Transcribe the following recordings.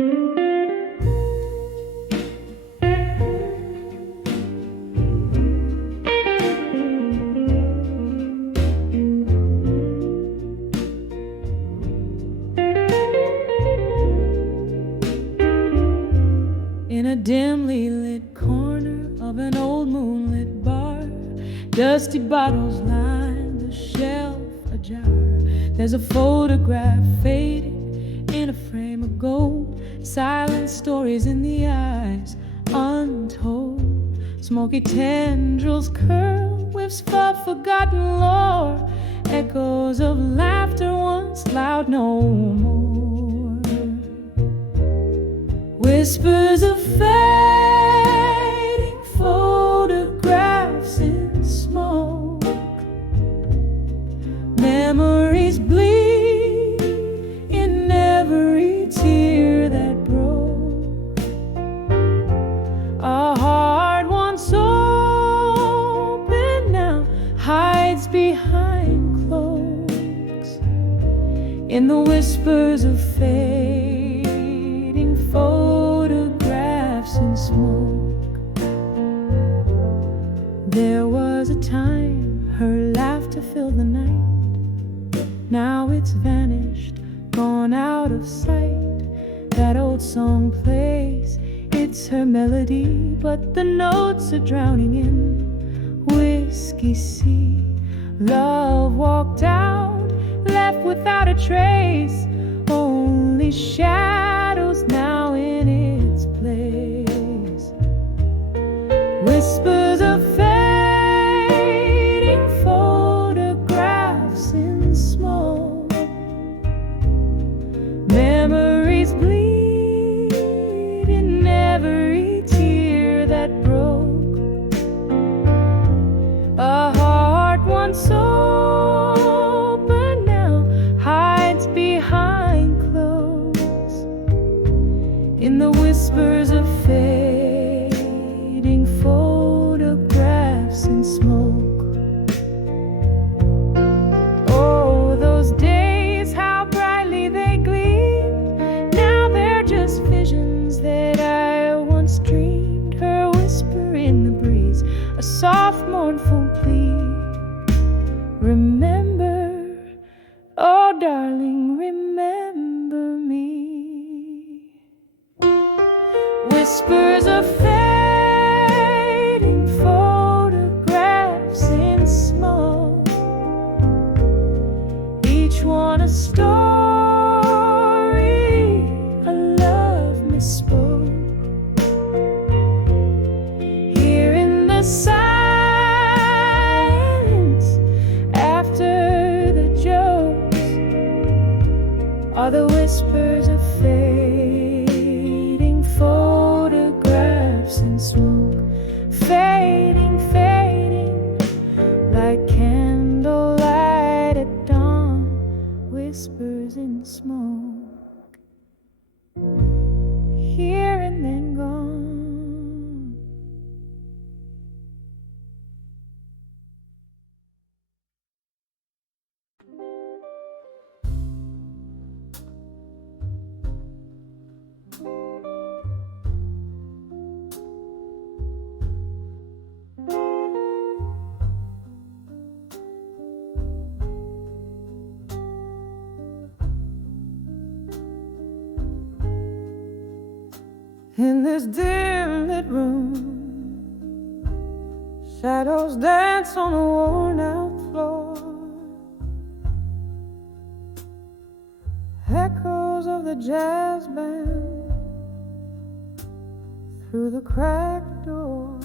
In a dimly lit corner of an old moonlit bar, dusty bottles line the shelf ajar. There's a photograph fading in a frame of gold, silent stories in the eyes untold. Smoky tendrils curl, whiffs of forgotten lore, echoes of laughter once loud no more. Whispers of fading photographs in smoke. Memories bleed in every tear that broke. A heart once open now hides behind cloaks. In the whispers of fading photographs in smoke. There was a time her laughter filled the night. Now it's vanished, gone out of sight. That old song plays, it's her melody, but the notes are drowning in whiskey sea. Love walked out, left without a trace, only shadows now in its place. Whispers of fading photographs in smoke. Memories bleed in every tear that broke. A heart once open now hides behind clothes. In the whispers of fading photographs in smoke. Oh, those days, how brightly they gleamed. Now they're just visions that I once dreamed. Her whisper in the breeze, a soft mournful plea. Remember, oh darling, remember me. Whispers of fading photographs in smoke. Each one a story, a love misspoke. Here in the silence, after the jokes, are the whispers of fading photographs in smoke. Fading, fading, like candlelight at dawn. Whispers in smoke, here and then gone. In this dim lit room, shadows dance on a worn out floor. Echoes of the jazz band through the cracked door.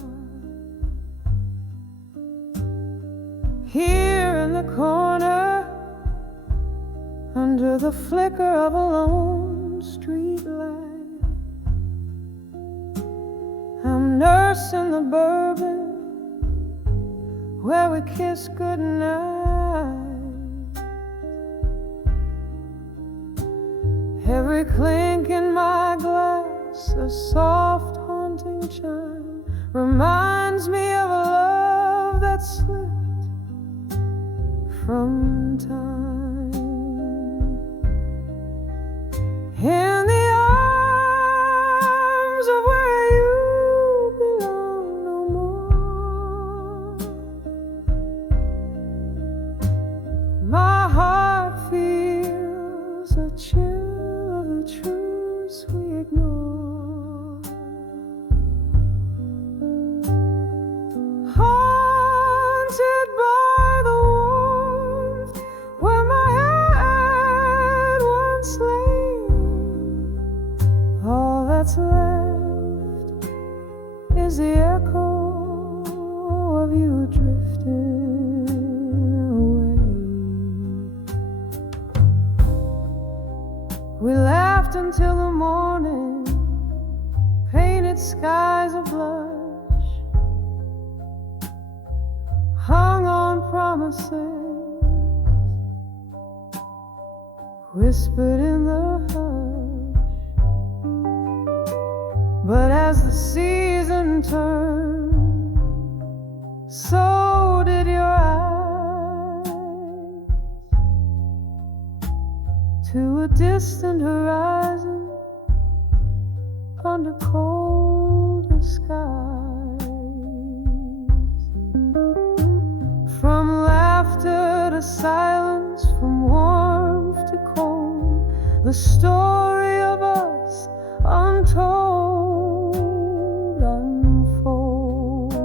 Here in the corner, under the flicker of a lone street light, I'm nursing the bourbon where we kiss goodnight. Every clink in my glass, a soft haunting chime, reminds me of a love that slipped from time. In the that's left is the echo of you drifting away. We laughed until the morning, painted skies of blush, hung on promises, whispered in the hush. But as the season turned, so did your eyes, to a distant horizon under colder skies. From laughter to silence, from warmth to cold, the story of us untold unfolds.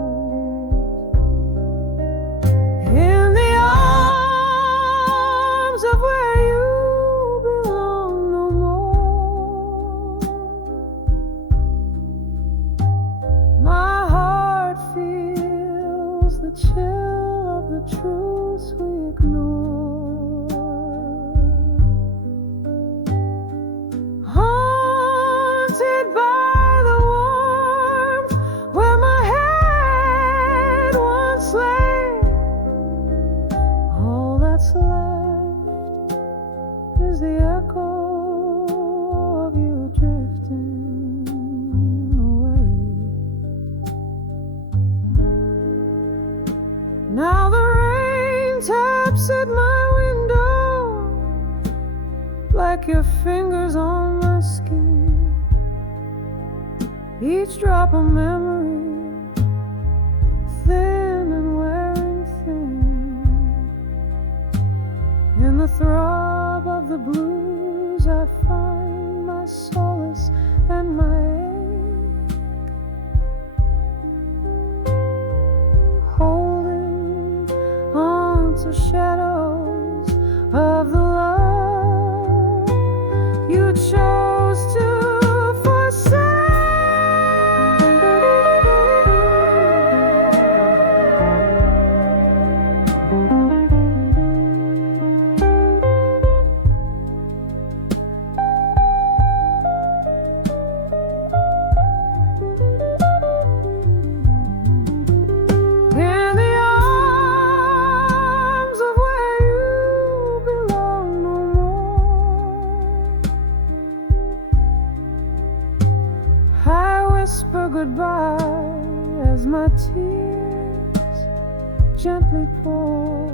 In the arms of where you belong no more, my heart feels the chill of the truths we ignore. Haunted by the warmth where my head once lay, all that's left is the echo of you drifting away. Now the rain taps at my window like your fingers on my skin, each drop a memory, thin and wearing thin. In the throb of the blues I find my solace and my ache, holding on to shadows of the love you chose to forsake. In the arms of where you belong no more, I whisper goodbye as my tears gently pour.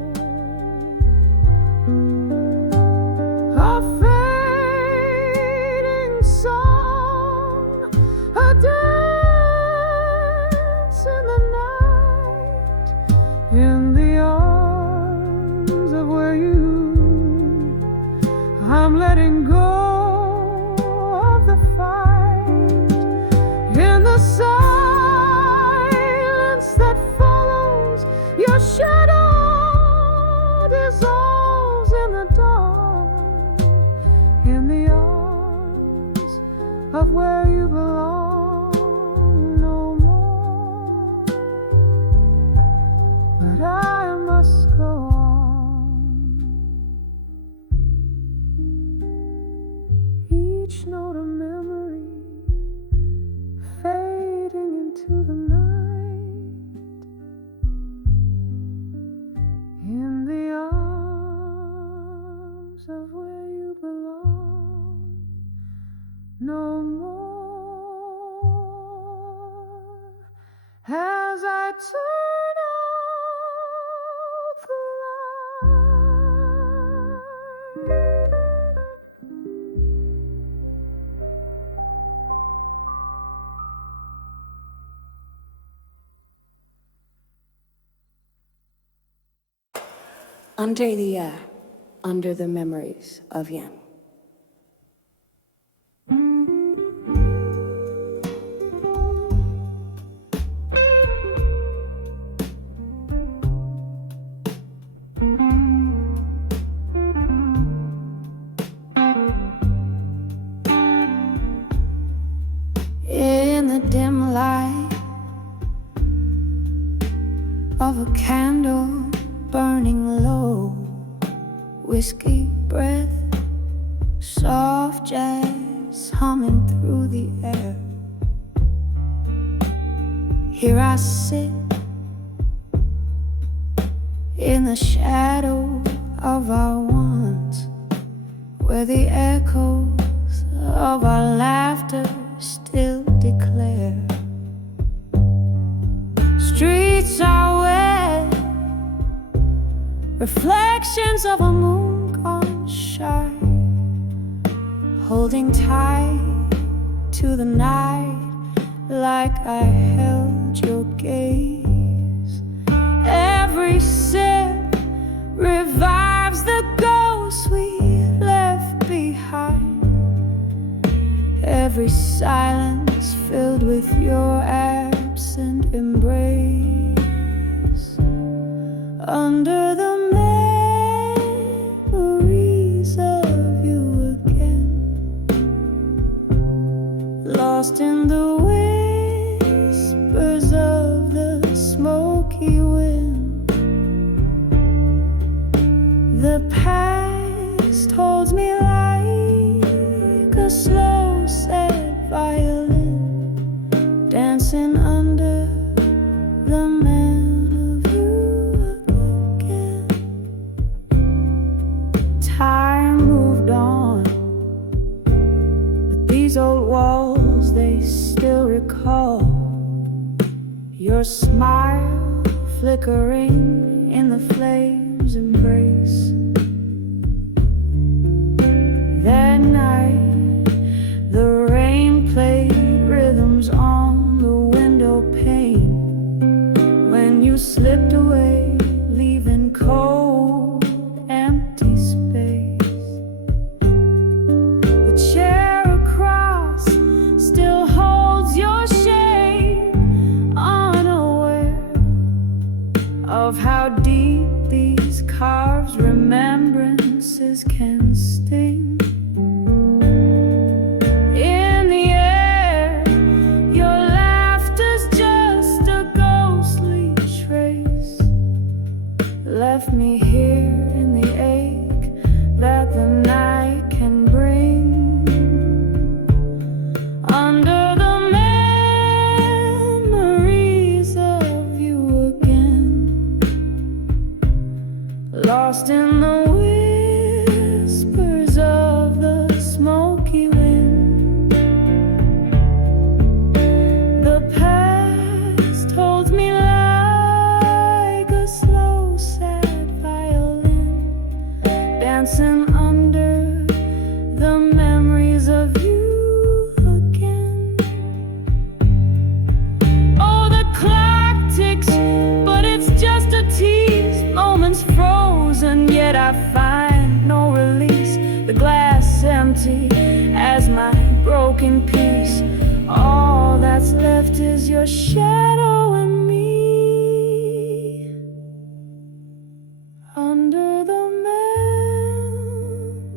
A fading song, a dance in the night, in the arms of where you, I'm letting go of the fight. In the silence that follows, your shadow dissolves in the dawn. In the arms of where you belong no more, but I must go on. Each note a memory fading into the night. In the arms of where you belong no more, as I turn out the light. Under the memories of Yen. the dim light of a candle burning low, whiskey breath, soft jazz humming through the air. Here I sit in the shadow of our ones, where the echoes of our laughter still declare. Streets are wet, reflections of a moon gone shy, holding tight to the night like I held your gaze. Every sip revives the ghosts we left behind, every silence filled with your absent embrace. Under the memories of you again, lost in the whispers of the smoky wind. The past holds me like a slow, sad violin, dancing under the man of you again. Time moved on, but these old walls, they still recall your smile flickering in the flames' embrace. That night, the rain played rhythms on the window pane, when you slipped away, leaving cold, empty space. The chair across still holds your shame, unaware of how deep these carved remembrances can sting. In the air, your laughter's just a ghostly trace, left me here in the ache that the night can bring. Under the memories of you again, lost in the whispers of the smoky wind. The past holds me like a slow, sad violin, dancing under the memories of you again. Oh, the clock ticks, but it's just a tease. Moments frozen, yet I find no release. The glass empty as my broken piece. All that's left is your shadow and me. Under the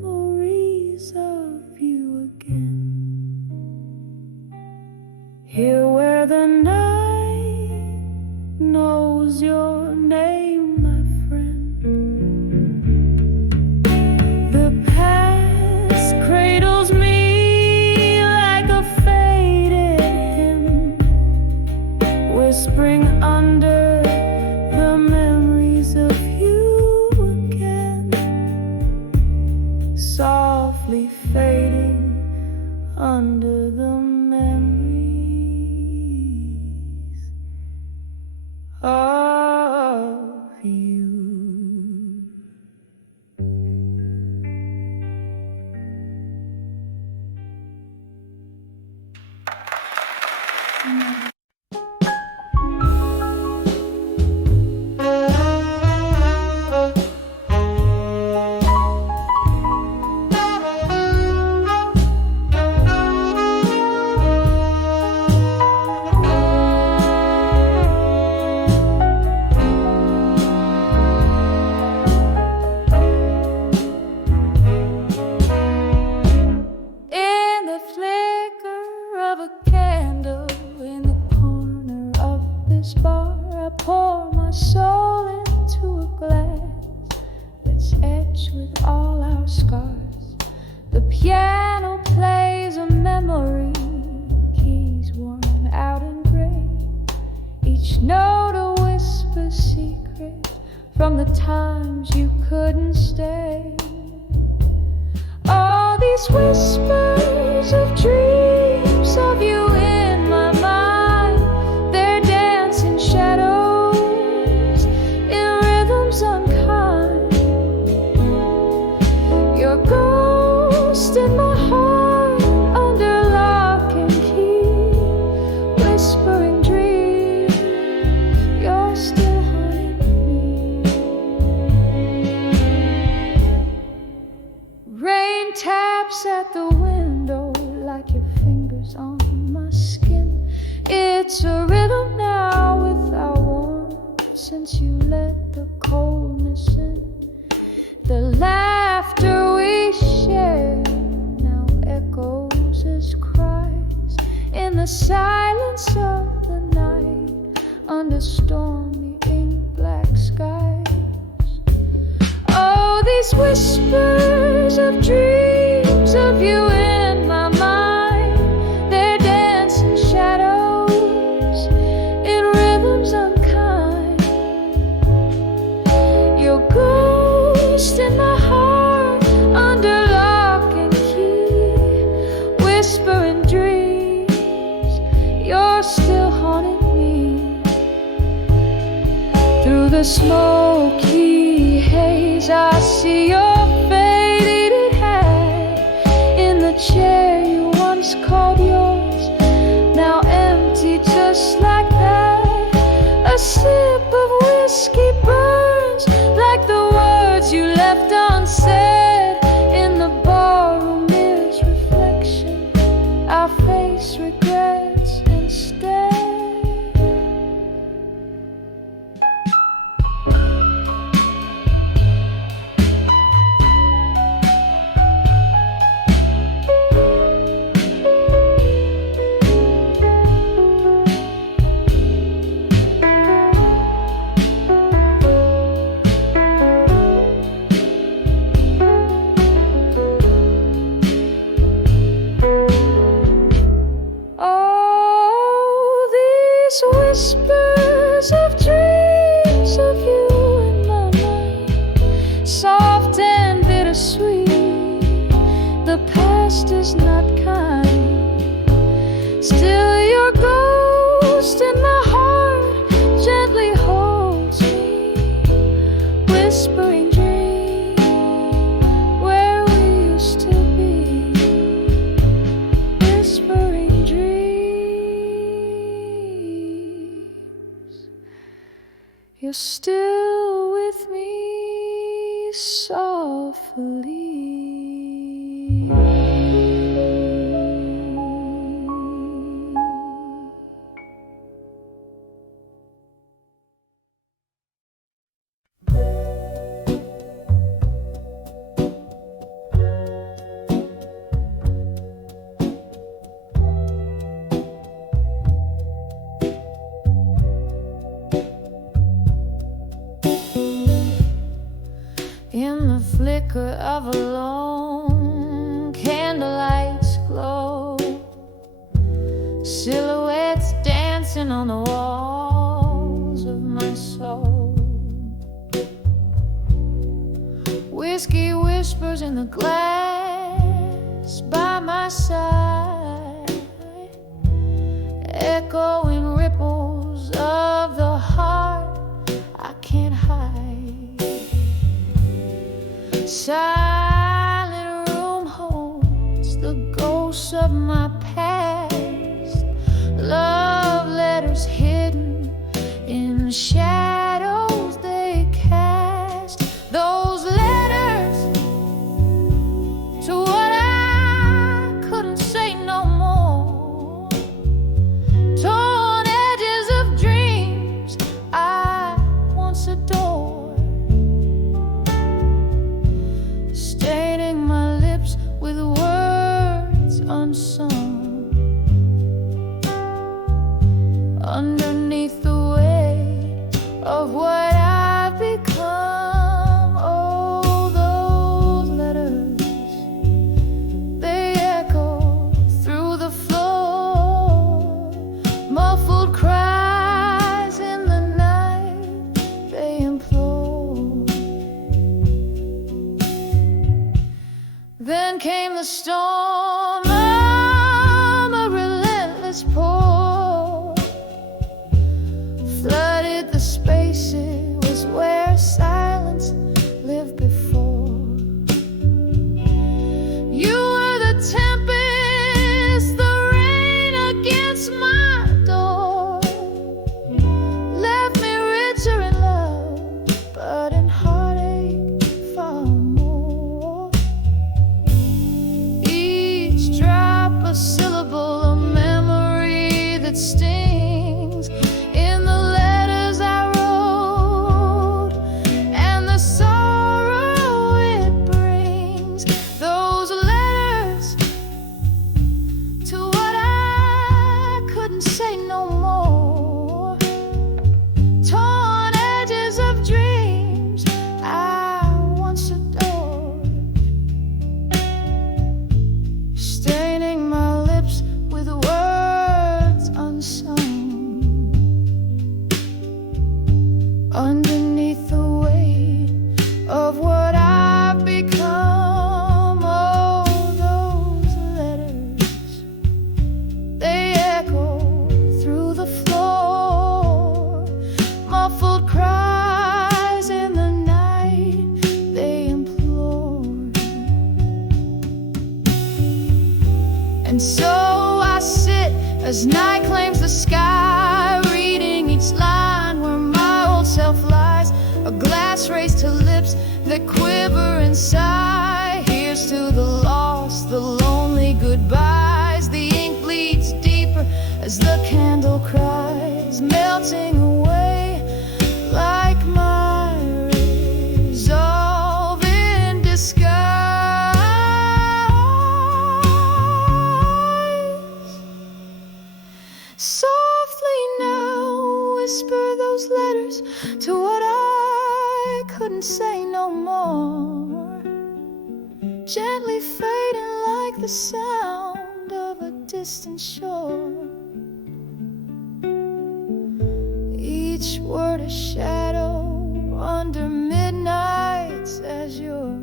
memories of you again, here where the night knows your name, my friend. The past cradles me like a faded hymn, whispering under the memories of you again, softly fading under the memories of you. In the flicker of a candle this bar, I pour my soul into a glass that's etched with all our scars. The piano plays a memory, keys worn out and gray. Each note a whisper secret from the times you couldn't stay. All these whispers of dreams of you in my mind, they're dancing shadows in rhythms unkind. Your ghost in my heart under lock and key, whispering dreams, you're still haunting me. Rain taps at the window like your fingers on my skin. It's a rhythm now without warmth since you let the coldness in. The laughter we share now echoes as cries in the silence of the night under stormy ink black skies. Oh, these whispers of dreams of you in my mind, they're dancing shadows in rhythms unkind. Your ghost in my heart under lock and key, whispering dreams, you're still haunting me. Through the smoky haze I see your faded hat in the chair you once called yours, now empty just like that. A sip of whiskey burns like the words you left unsaid. In the barroom mirror's reflection, our face regrets instead. Whispers of dreams of you in my mind, soft and bittersweet. The past is not kind. Still your ghost in my heart gently holds me, whispering dreams where we used to be, whispering dreams. You're still with me softly. In the flicker of a lone candlelight's glow, silhouettes dancing on the walls of my soul. Whiskey whispers in the glass by my side, echoing ripples of the heart I can't hide. Silent room holds the ghosts of my past, love letters hidden in the shadows they cast. Those letters to what I couldn't say no more, torn edges of dreams I once adored. Staining my lips with words unsung underneath the weight of what I've become. Oh, those letters, they echo through the floor, muffled cries in the night, they implore. Then came the storm, a relentless pour, flooded the spaces where silence lived before. You were the tempest, the rain against my door, left me richer in love, but in heartache far more. Each drop a syllable, a memory that stings in the letters I wrote, and the sorrow it brings. Those letters to what I couldn't say no more, torn edges of dreams I once adored, staining my lips with words unsung. Underneath the weight of what I've become, oh, those letters, they echo through the floor, muffled cries in the night, they implore. And so I sit as night claims the sky, reading each line where my old self lies, a glass raised to lips that quiver and sigh. Here's to the lost, the lonely goodbyes. The ink bleeds deeper as the candle cries, melting away like my resolve in disguise. Softly now whisper those letters to what I couldn't say no more, gently fading like the sound of a distant shore. Each word a shadow under midnight's azure,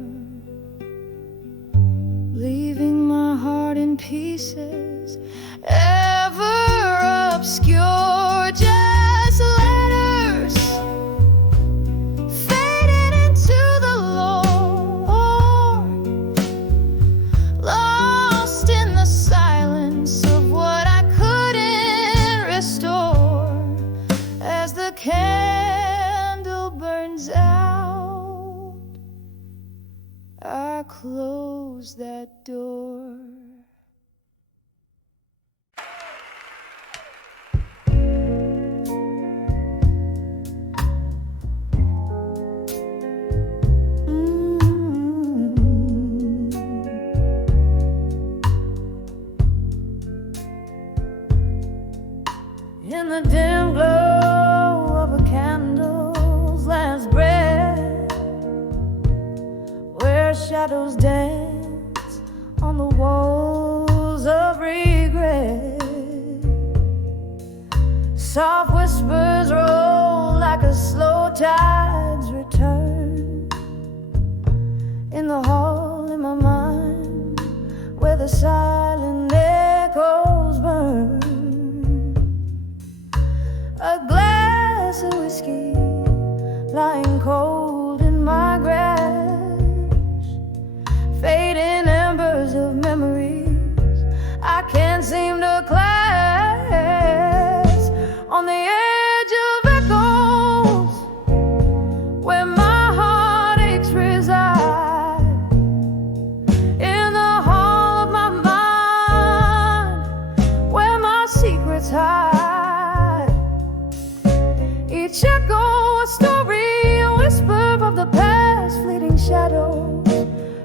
leaving my heart in pieces, ever obscure. Just letters fading into the Lord, lost in the silence of what I couldn't restore. As the candle burns out, I close that door. In the dim glow of a candle's last breath, where shadows dance on the walls of regret, soft whispers roll like a slow tide's return. In the hall in my mind, where the silent echoes burn, a glass of whiskey lying cold in my grasp, fading embers of memories I can't seem to clasp. On the edge of echoes, where my heartaches reside, in the hall of my mind, where my secrets hide. Each echo a story, a whisper of the past, fleeting shadows.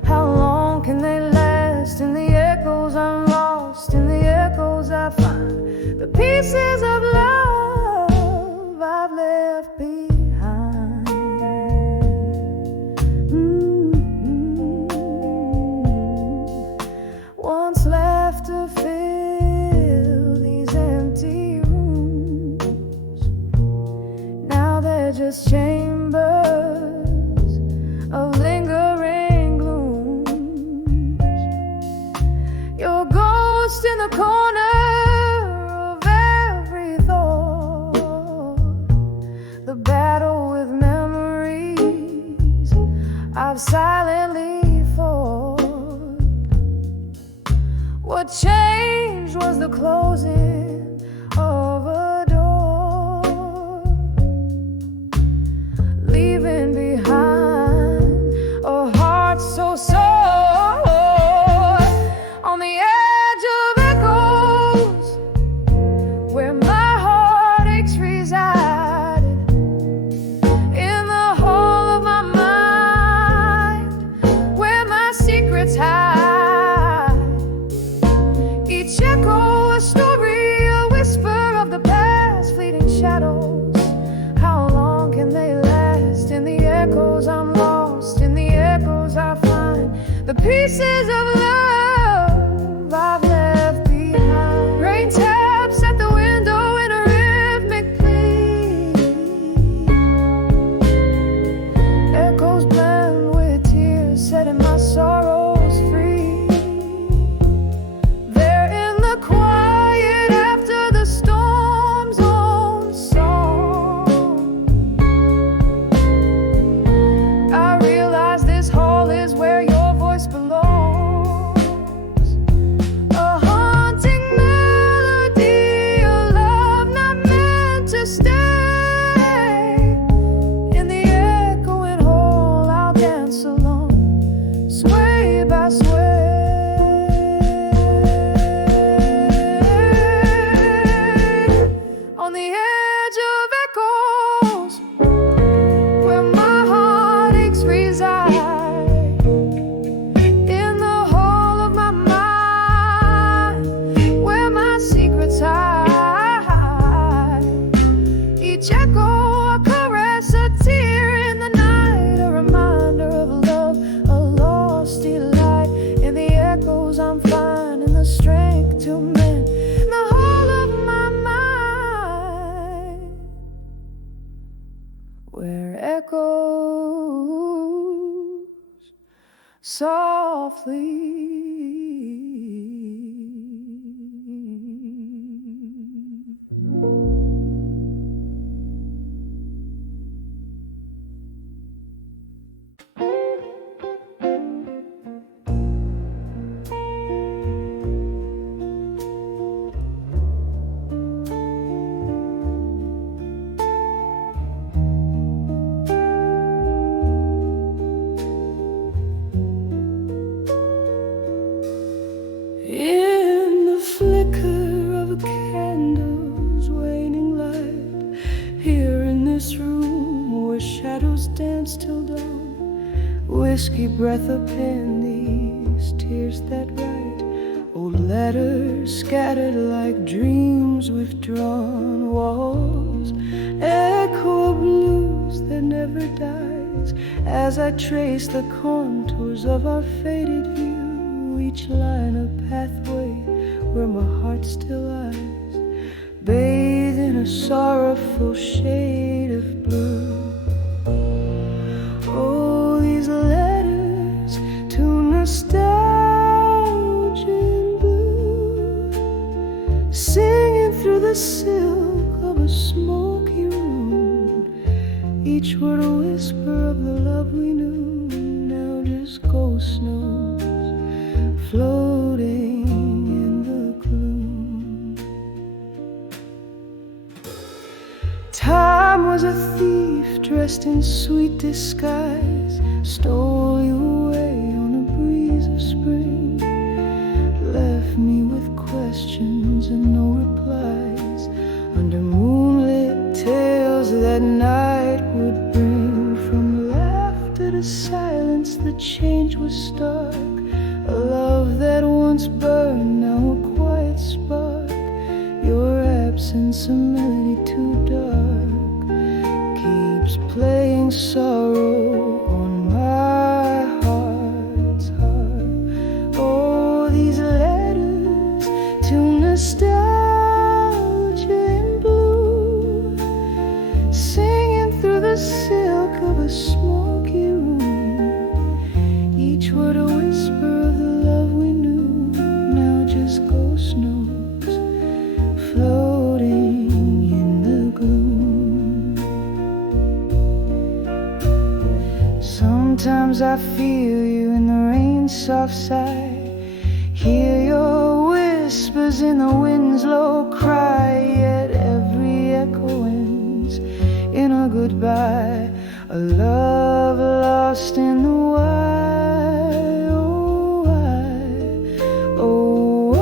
How long can they last? In the echoes I'm lost, in the echoes I find the pieces of love I've left behind. endless chambers of lingering gloom. Your ghost in the corner of every thought. The battle with memories I've silently fought. What changed was the closing of a door, leaving behind a heart so sore. On the edge of echoes, where my heartaches resided, in the hall of my mind, where my secrets hide. Each echo a story, a whisper of the past, fleeting shadows. How long can they last? In the echoes I'm lost, in the echoes I find the pieces of love I've left behind. Rain taps at the window in a rhythmic plea. Echoes blend with tears, setting my sorrows free. They're in the quiet after the storm's own song. I realize this hall is where your voice belongs. A haunting melody, a love not meant to stay. In the echoing hall I'll dance along, sway by sway. On the edge of echoes, where my heartaches reside, in the hall of my mind, where my secrets hide. Each echo a caress, a tear in the night, a reminder of love, a lost delight. In the echoes I'm finding the strength to mend the hall of my mind, where echoes softly. In the flicker of a candle's waning light, here in this room where shadows dance till dawn, whiskey breath upin these tears that write, old letters scattered like dreams withdrawn, walls echo of blues that never dies, as I trace the contours of our faded view. Each line a pathway where my heart still lies, bathed in a sorrowful shade of blue. Oh, these letters to nostalgia in blue, singing through the silk of a smoky room. Each word a whisper of the love we knew, now just ghost notes floating in the gloom. Time was a thief dressed in sweet disguise, stole you away on a breeze of spring, left me with questions and no replies, under moonlit tales that night would bring. From laughter to silence the change was stark, a love that once burned, now a quiet spark. Your absence, a melody too dark, keeps playing sorrow on my heart's harp. Oh, these letters to nostalgia in blue, singing through the Sometimes I feel you in the rain's soft sigh, hear your whispers in the wind's low cry, yet every echo ends in a goodbye, a love lost in the why, oh why, oh why,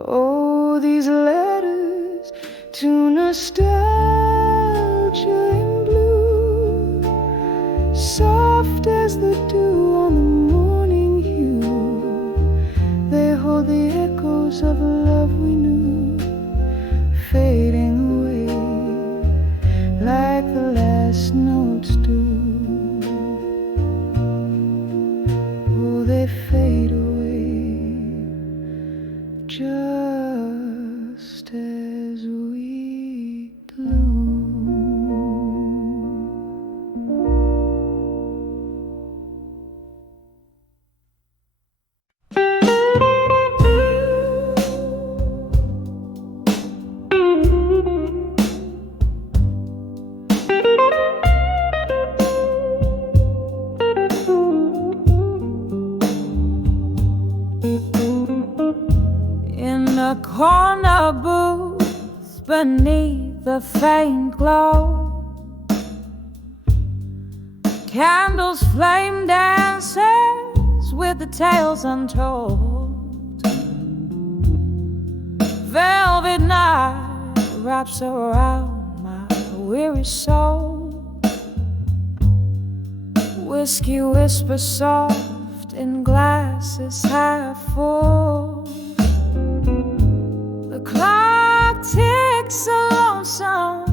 oh these letters to nostalgia in blue, soft as the dew on the morning hue, they hold the echoes of a love we knew, fading away like the last notes do. Oh, they fade away just as we glue. In a corner booth beneath the faint glow, candles flame dances with the tales untold. Velvet night wraps around my weary soul. Whiskey whispers soft in glasses half full. The clock ticks a lonesome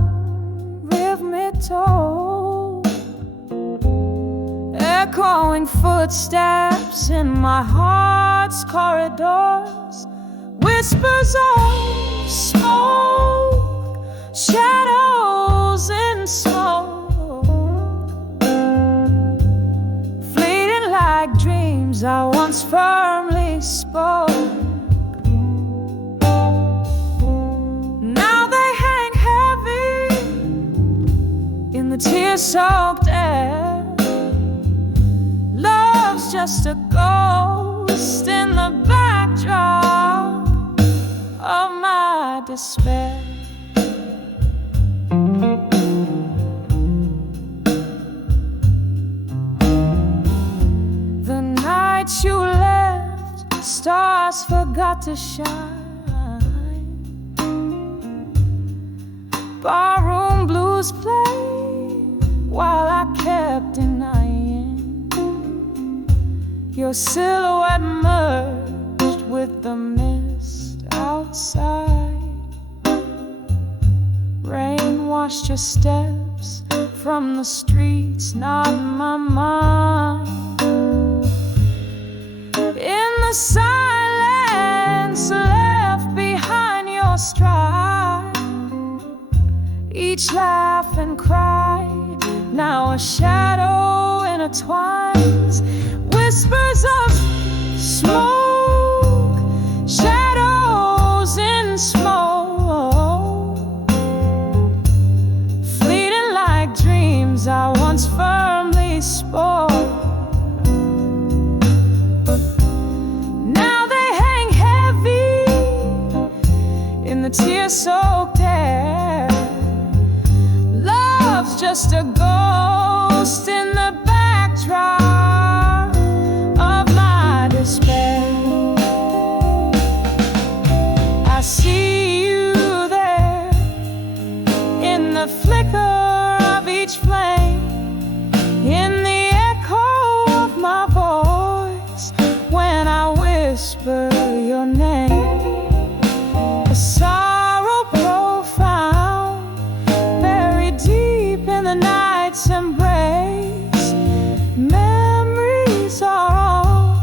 rhythmic toll, echoing footsteps in my heart's corridors. Whispers of smoke, shadows in smoke, fleeting like dreams I once firmly spoke. Now they hang heavy in the tear-soaked air. Love's just a ghost in the backdrop of my despair. The night you left, stars forgot to shine. Barroom blues played while I kept denying. Your silhouette merged with the mist outside. Rain washed your steps from the streets, not my mind. In the silence left behind your stride, each laugh and cry, now a shadow intertwines. Whispers of smoke, shadows in smoke, fleeting like dreams I once firmly spoke. Now they hang heavy in the tear-soaked air. Love's just a ghost in the backdrop of my despair. I see you there in the flicker of each flame, in the echo of my voice when I whisper your name. A sorrow profound, buried deep in the night's embrace. Memories are all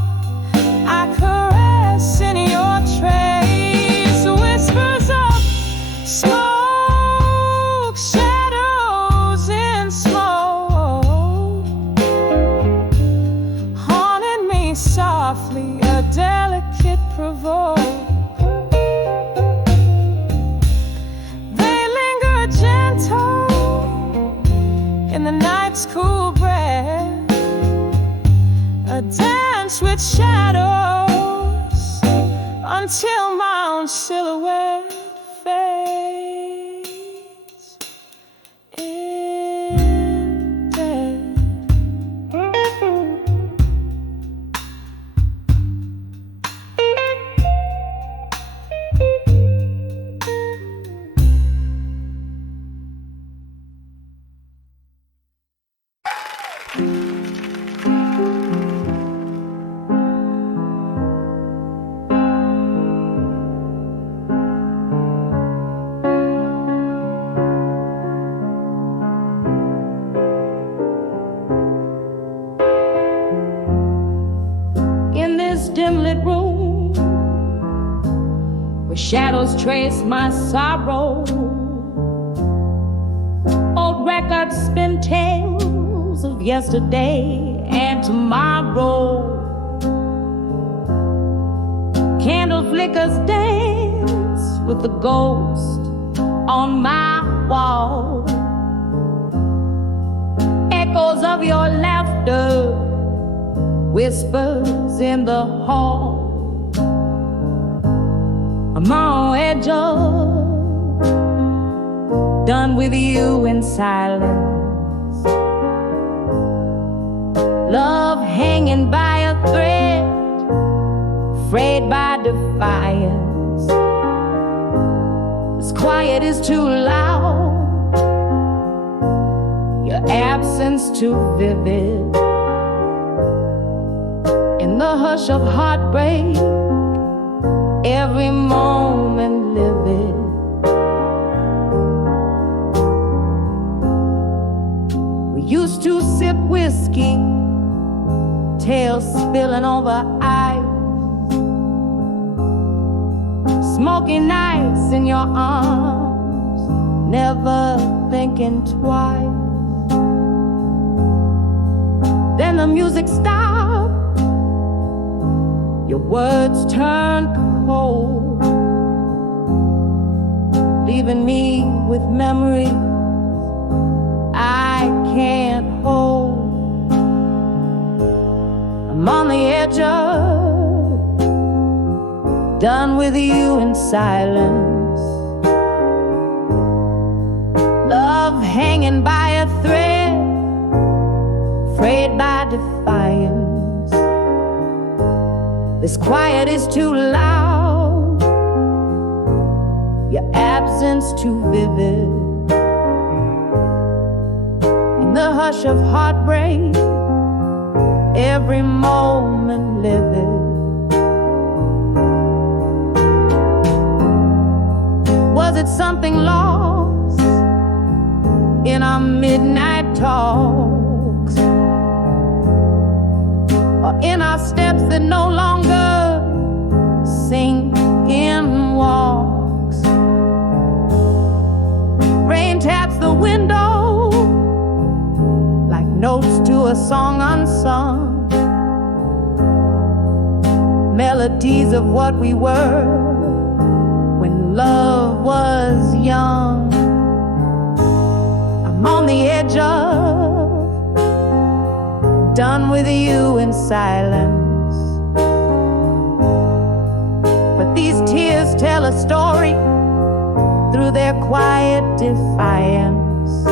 I caress in your trace. Whispers of smoke, shadows in smoke, haunted me softly, a delicate provoke. They linger gentle in the night's cool breath, a dance with shadows until my own silhouette fades in death. Dim-lit room where shadows trace my sorrow, old records spin tales of yesterday and tomorrow. Candle flickers dance with the ghost on my wall, echoes of your laughter, whispers in the hall. I'm on edge of, done with you in silence. Love hanging by a thread, afraid by defiance. This quiet is too loud, your absence too vivid. In the hush of heartbreak, every moment livid. We used to sip whiskey, tails spilling over ice, smoky nights in your arms, never thinking twice. Then the music stopped, your words turned cold, leaving me with memories I can't hold. I'm on the edge of, done with you in silence. Love hanging by a thread, afraid by defiance. This quiet is too loud, your absence too vivid. In the hush of heartbreak, every moment livid. Was it something lost in our midnight talks, or in our steps that no longer sink in walks? Rain taps the window like notes to a song unsung, melodies of what we were when love was young. I'm on the edge of, done with you in silence. But these tears tell a story through their quiet defiance.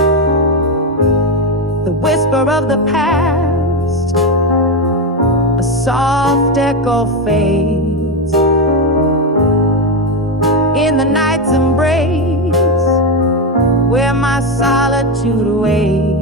The whisper of the past, a soft echo fades in the night's embrace where my solitude waits.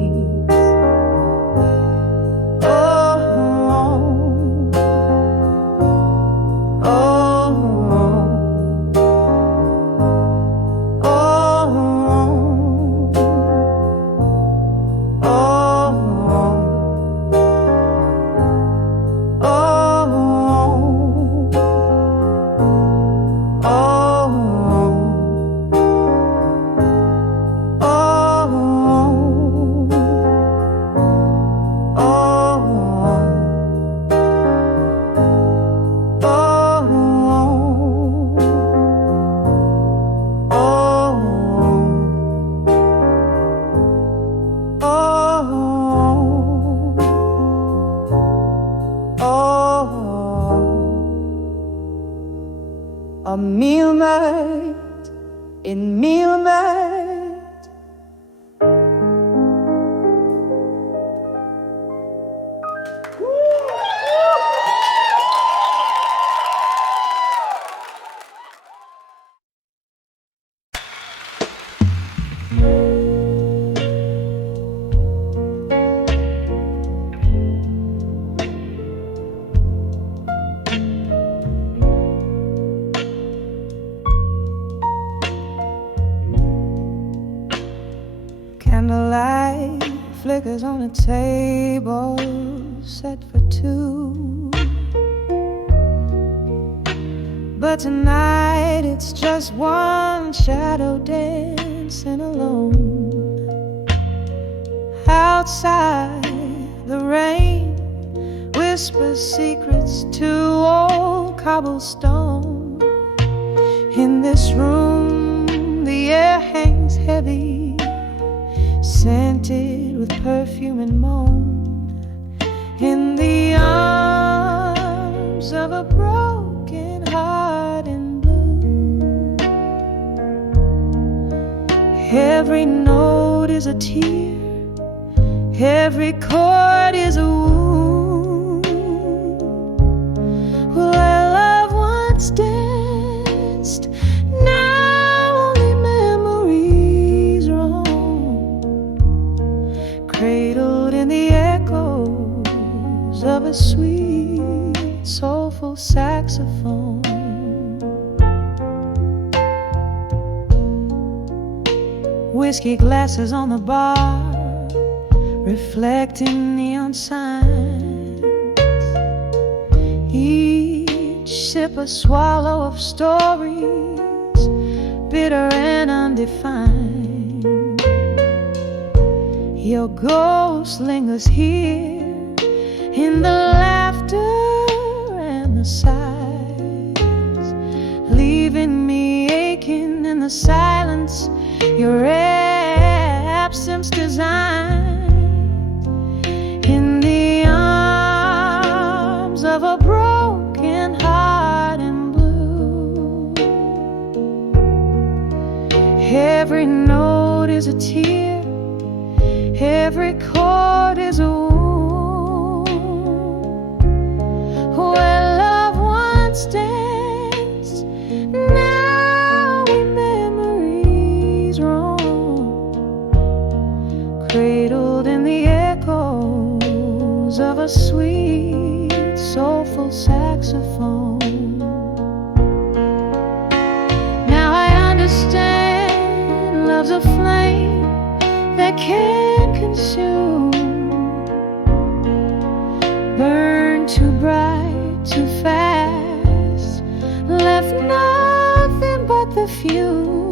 a mealmate in mealmate. Candlelight flickers on a table set for two, but tonight it's just one shadow dancing alone. Outside, the rain whispers secrets to old cobblestone. In this room, the air hangs heavy, scented with perfume and moan. In the arms of a broken heart in blue, every note is a tear, every chord is a wound. Well, our loved ones danced, now only memories roam, cradled in the echoes of a sweet, soulful saxophone. Whiskey glasses on the bar, reflecting neon signs. Each sip a swallow of stories, bitter and undefined. Your ghost lingers here in the laughter and the sighs, leaving me aching in the silence your absence designed. In the arms of a broken heart in blue, every note is a tear, every chord is a wound. Where loved ones dance, now in memories roam, cradled in the echoes of a sweet, soulful saxophone. Now I understand love's a flame that can't consume, burn too bright, too fast, left nothing but the fume.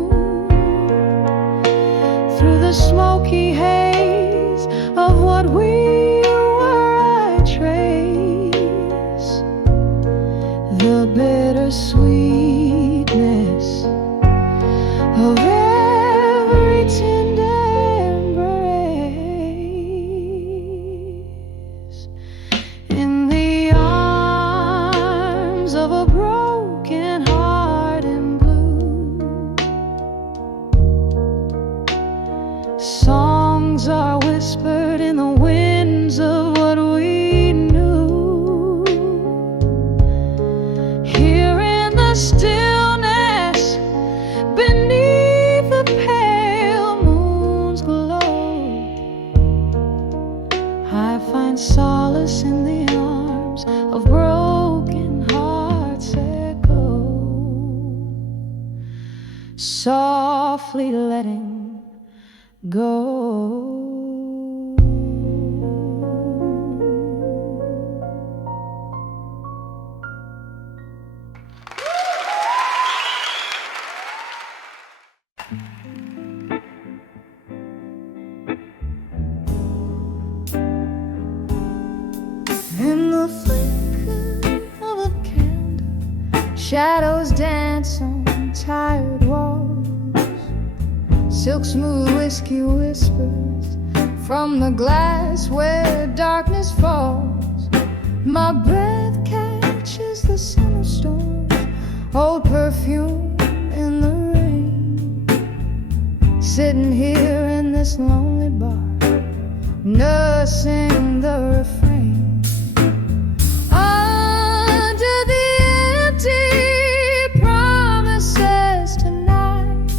Through the smoky haze of what we were, I trace the bitter sweetness of every tender embrace. In the arms of a broken heart in blue, songs are whispered in the winds of what we knew. Here in the stillness, beneath the pale moon's glow, I find solace in the arms of broken hearts echo, softly letting go. In the flicker of a candle, shadows dance on tired walls. Silk smooth whiskey whispers from the glass where darkness falls. My breath catches the summer storm old perfume in the rain, sitting here in this lonely bar, nursing the refrain. Under the empty promises tonight,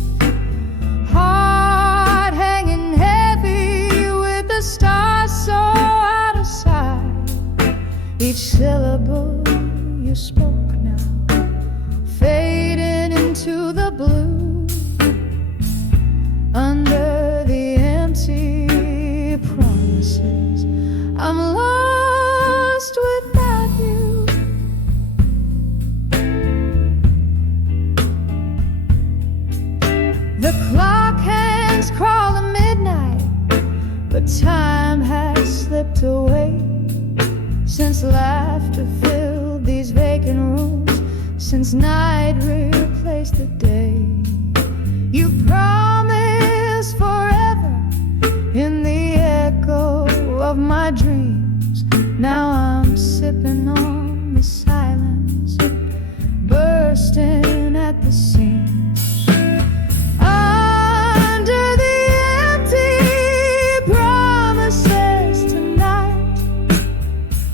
heart hanging heavy with the stars so out of sight. Each syllable you spoke now fading into the blue. Under the empty promises, I'm lost without you. The clock hands crawl to midnight, but time has slipped away since laughter filled these vacant rooms, since night replaced the day. You promised forever in the echo of my dreams. Now I'm sipping on the silence, bursting at the seams. Under the empty promises tonight,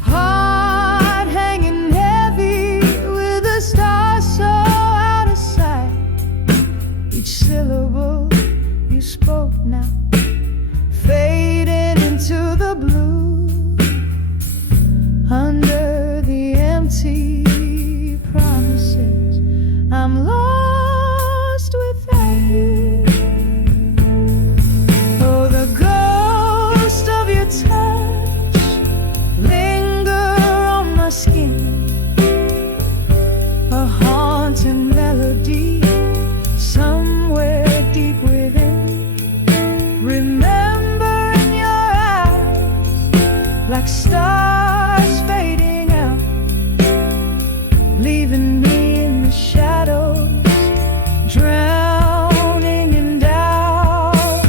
heart hanging heavy with the stars so out of sight. Each syllable you spoke now faded into the blue. Under the empty promises, I'm lost without you. Oh, the ghost of your touch linger on my skin, a haunting melody somewhere deep within. Remember in your eyes, like stars fading out, leaving me in the shadows, drowning in doubt.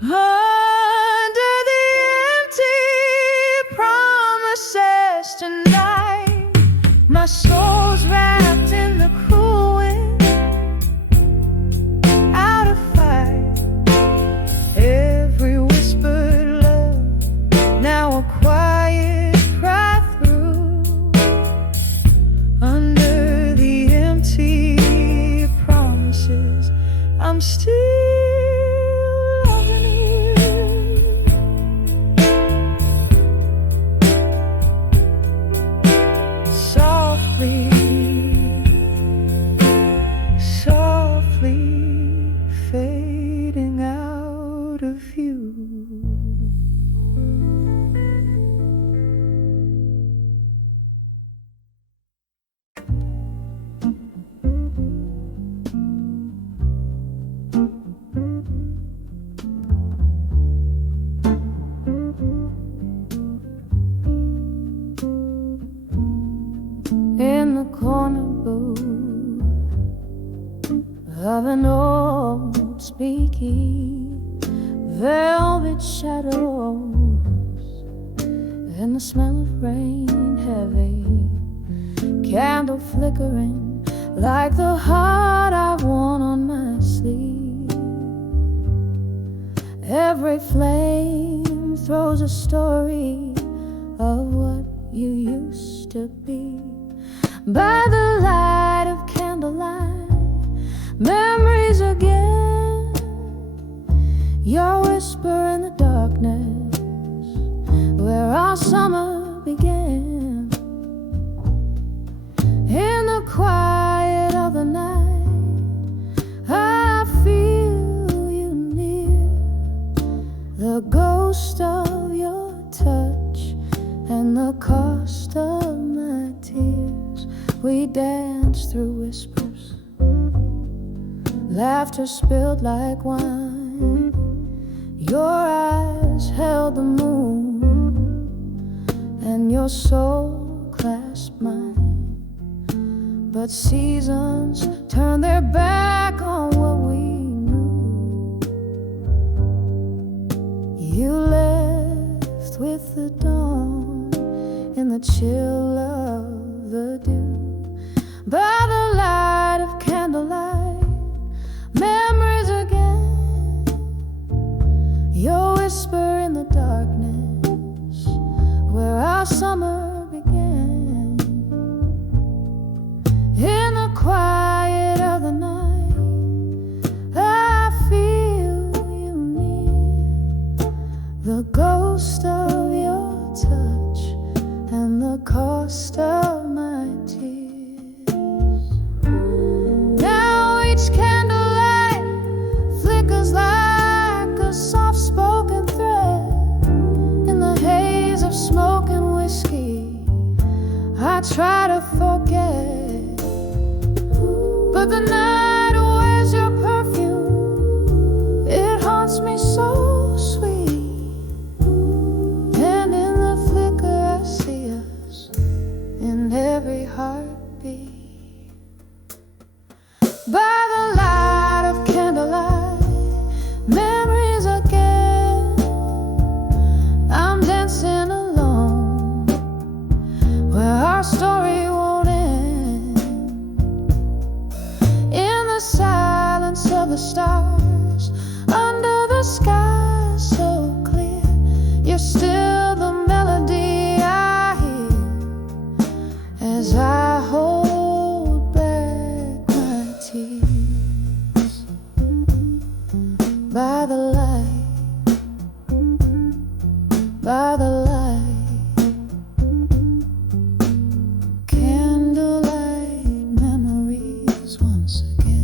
Under the empty promises tonight, my soul's wrapped in the cool wind, out of fight. Every whispered love, now a quiet cry through. Under the empty promises, I'm still loving you. Softly, softly fading out of view. In the corner booth of an old speakeasy, velvet shadows and the smell of rain heavy, candle flickering like the heart I've worn on my sleeve. Every flame throws a story of what you used to be. By the light of candlelight, memories again, your whisper in the darkness, where our summer began. In the quiet of the night, I feel you near, the ghost of your touch and the cost of my tears. We danced through whispers, laughter spilled like wine. Your eyes held the moon, and your soul clasped mine. But seasons turned their back on what we knew. You left with the dawn in the chill of the dew, by the light of candlelight, memories again. Your whisper in the darkness, where our summer began. In the quiet of the night, I feel you near, the ghost of your touch and the cost of my tears. Now each candlelight flickers like a soft-spoken thread in the haze of smoke and whiskey. I try to forget, but the night wears your perfume. It haunts me so sweet, and in the flicker I see us in every heartbeat. By the light of candlelight, memories again. I'm dancing alone, where our story won't end. In the silence of the stars, under the sky so clear, you're still the melody I hear as I hold back my tears. By the light, by the light, candlelight memories once again.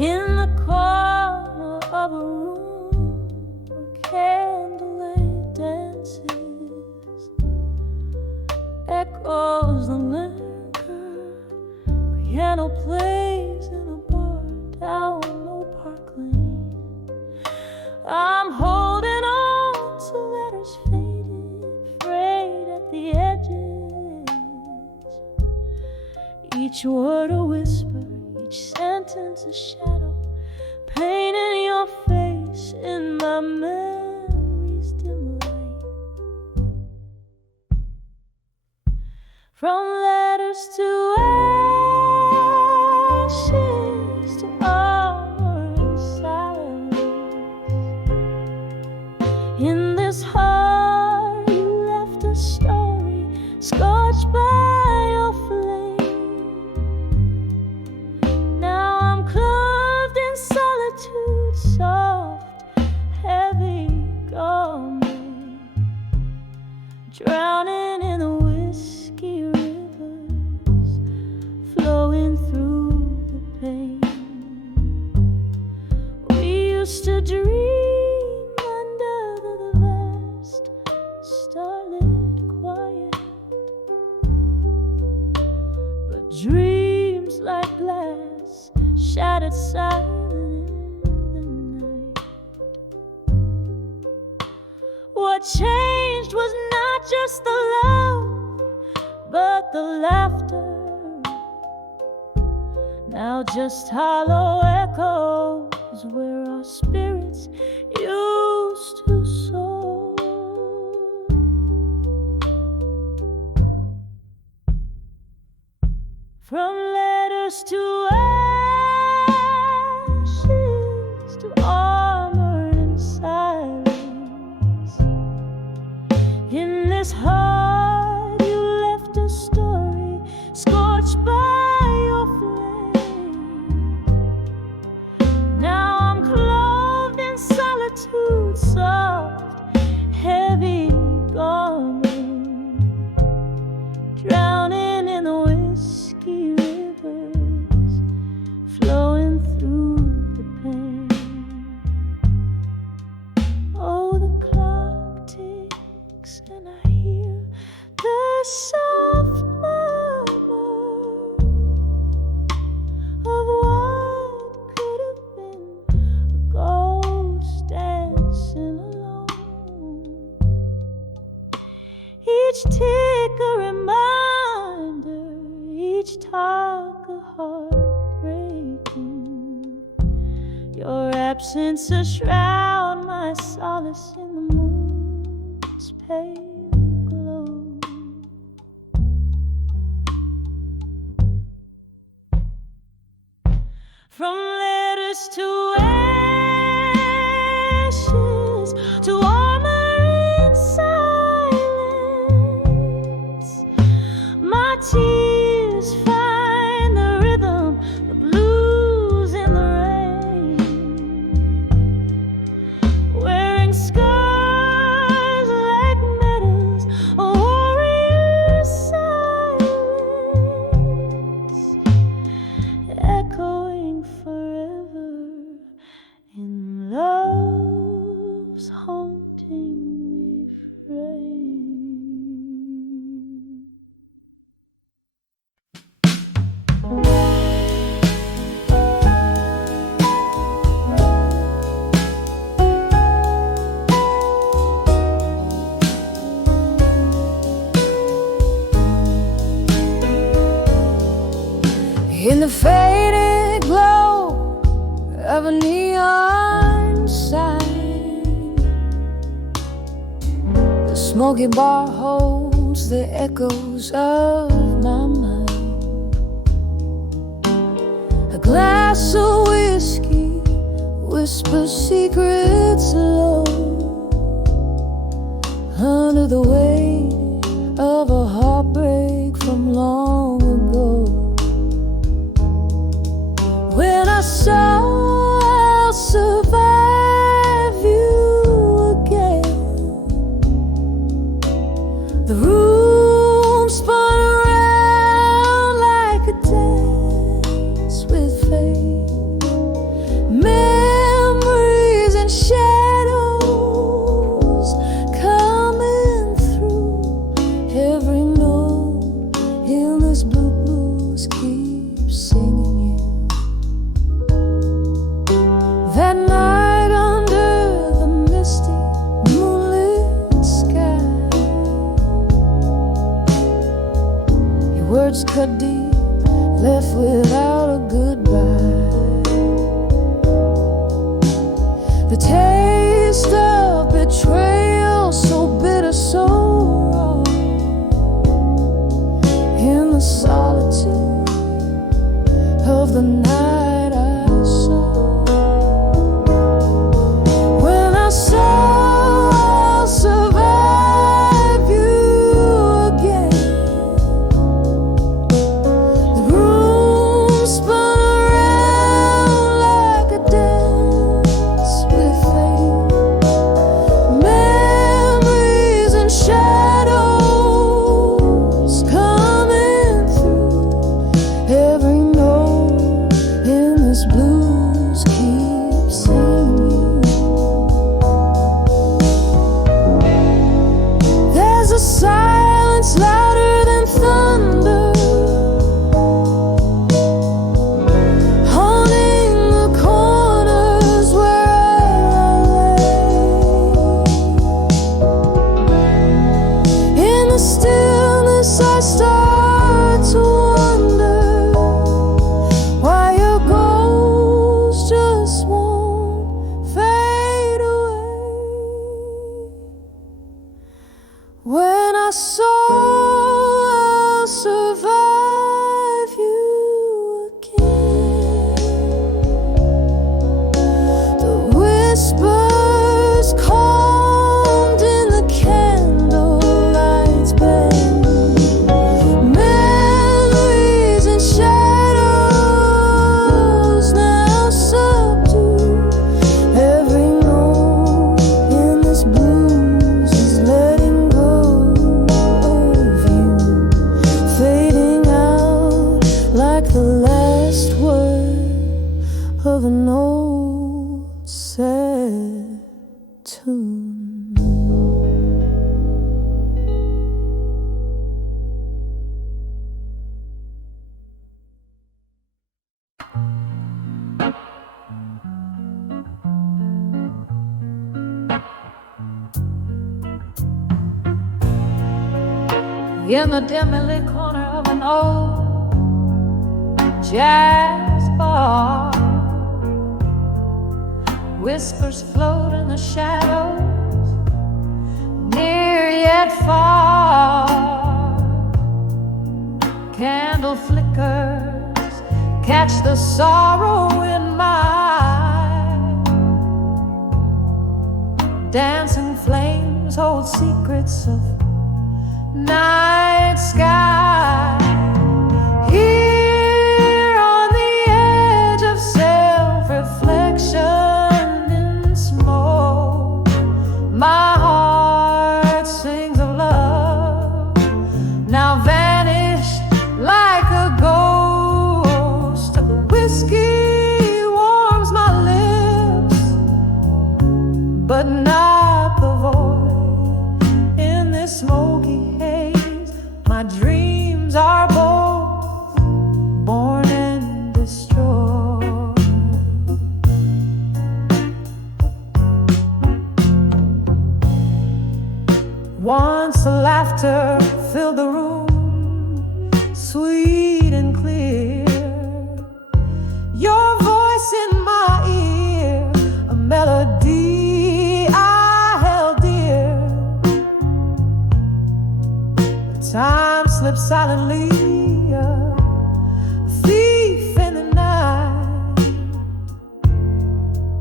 In the corner of a room where candlelight dances, echoes the linger, piano plays in a bar down Old Park Lane. I'm holding on to letters faded, frayed at the edges, each word a whisper, each sentence a shadow, painting your face in my memory's dim light. From letters to ashes, to armor and silence, in this heart you left a story scorched by your flame. Now I'm clothed in solitude, soft, heavy garment, drowning in the whiskey rivers, flowing through the pain. We used to dream under the vast starlit quiet, but dreams like glass shattered silent in the night. What changed was not just the love, but the laughter. Now just hollow echoes where our spirits used to soar. From letters to ashes, to armor and silence, in this heart you left a story scorched by your flame. Now I'm clothed in solitude, soft, heavy garment, drowning in the whiskey rivers, a soft murmur of what could have been a ghost dancing alone. Each tick a reminder, each talk a heartbreaking. Your absence a shroud, my solace in the moon's pale glow. From letters to ashes, to armor in silence, my tears find the rhythm, the blues in the rain. Wearing scars like medals, a warrior's silence, echoing forever in love's haunting refrain. In the faded glow of a neon sign, the smoky bar holds the echoes of my mind. A glass of whiskey whispers secrets low under the weight of a heartbreak from long ago. When I saw I'll survive you again, the room spun around like a dance with fate. Memories and shadows coming through every note in this blue blues keep singing you. That night under the misty moonlit sky, your words cut deep, left without a goodbye. The taste of betrayal, so bitter, so raw, in the solitude of the night I saw. When I saw I'll survive you again, the room spun around like a dance with fate. Memories and shadows coming through every note in this blues keep singing. There's a silence louder than thunder, haunting the corners where I lay. In the stillness I start to wonder why your ghost just won't fade away. When I saw I'll survive you again, the whispers calmed in the candlelight's bend. Memories and shadows now subdue every note in this blues is letting go of you, fading out like the last word of an old sad tune. 'Cause in the dimly lit corner of an old jazz bar. Whispers float in the shadows, near yet far. Candle flickers catch the sorrow in my eye. Dancing flames hold secrets of night sky. Here on the edge of self-reflection in smoke, my heart sings of love, now vanished like a ghost. The whiskey warms my lips, but not the void in this smoky haze. My dreams are both born and destroyed. Once the laughter filled the room, sweet and clear. Your voice in my ear, a melody I held dear. Time slips silently, a thief in the night,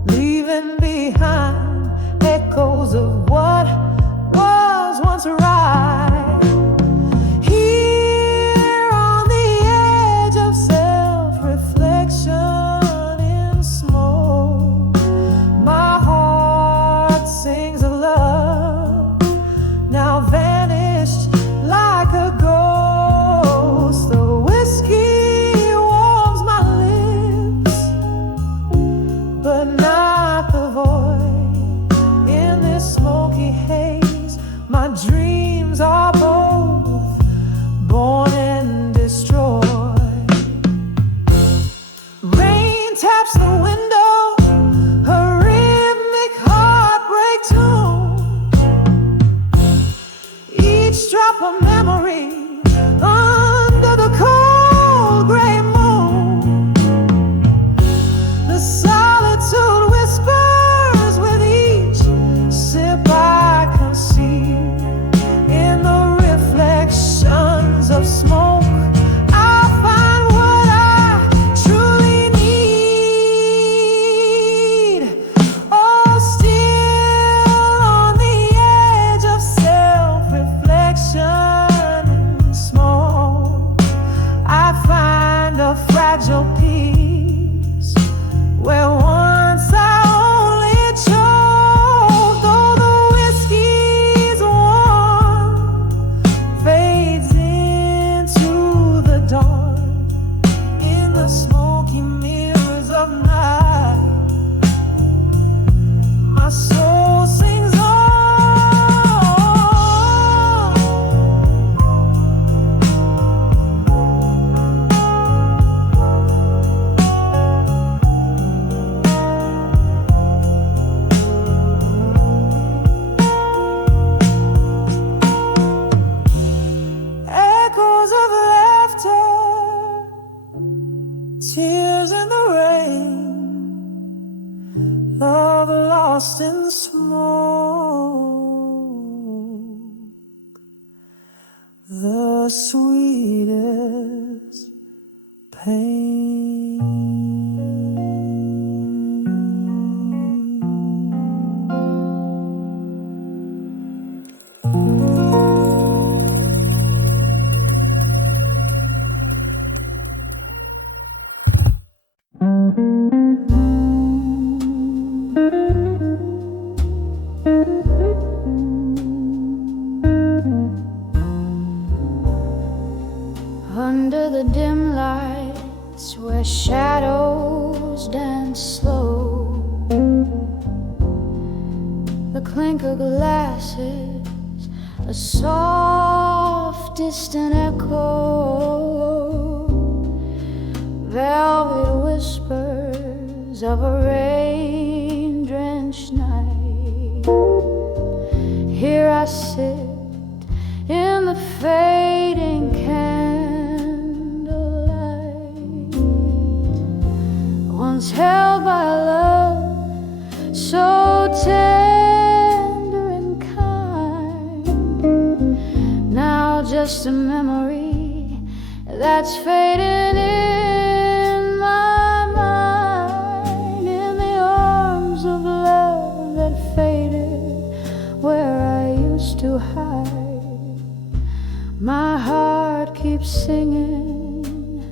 leaving behind echoes of what was once right. Here on the edge of self-reflection in smoke, my heart sings of love, now vanished like a ghost. The whiskey warms my lips, but not the void in this smoky haze. My dreams are both born and destroyed. Rain taps the window, a rhythmic heartbreak tune. Each drop of memory under the cold gray moon. The solitude whispers with each sip I conceal. In the reflections of smoke, I find what I truly need. Oh, still on the edge of self-reflection and smoke, I find a fragile peace where once I only choked. Though the whiskey's warm fades into the dawn, in the smoky mirrors of night, my soul sings on. Echoes of laughter, tears in the rain, love lost in smoke, the sweetest pain. Under the dim lights where shadows dance slow, the clink of glasses, a soft distant echo, velvet whispers of a rain-drenched night. Here I sit in the face memory that's fading in my mind, in the arms of love that faded where I used to hide. My heart keeps singing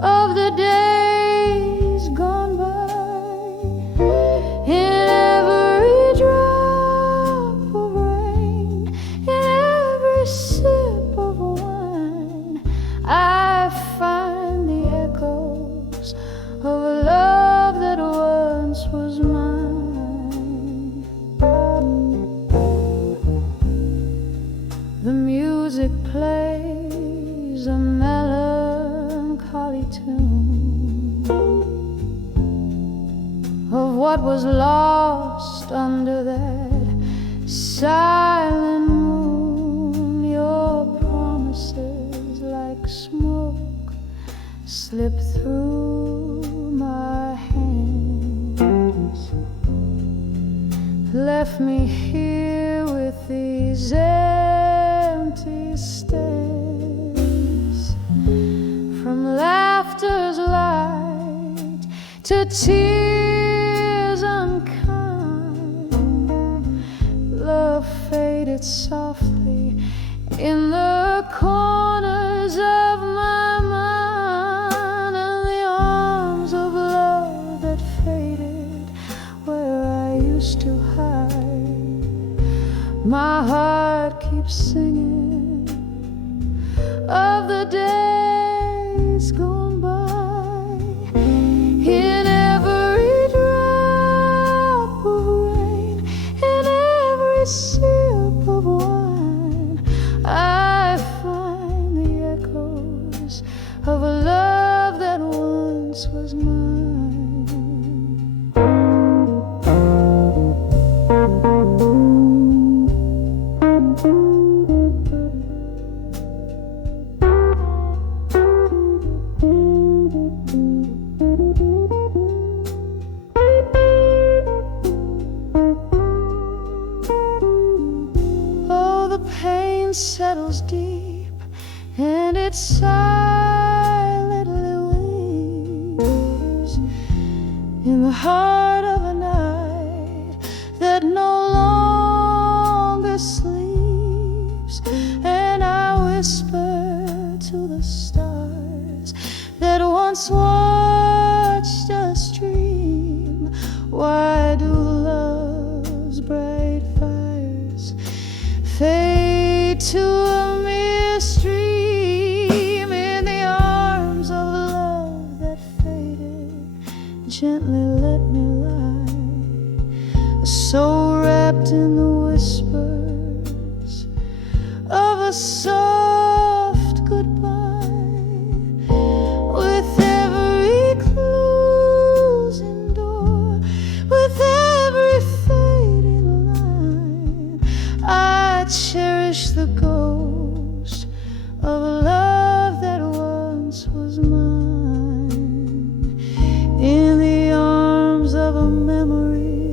of the days gone by. In every drop of rain, in every sip of wine, I find the echoes of a love that once was mine. The music plays a melancholy tune of what was lost under that silent moon. Your promises like smoke slip through my hands, left me here with these empty stands. From laughter's light to tears unkind, love faded softly in the corners of my mind, and the arms of love that faded where I used to hide. My heart keeps singing of the days gone by. In every drop of rain, in every sip of wine, I find the echoes of a love that once was mine. Settles deep and it silently weeps in the heart of a night that no longer sleeps. And I whisper to the stars that once watched us dream, why do love's bright fires fade to a mere stream? In the arms of love that faded, gently let me lie, so wrapped in the whispers of a soft goodbye. With every closing door, with every fading line, I cherish the ghost of a love that once was mine, in the arms of a memory,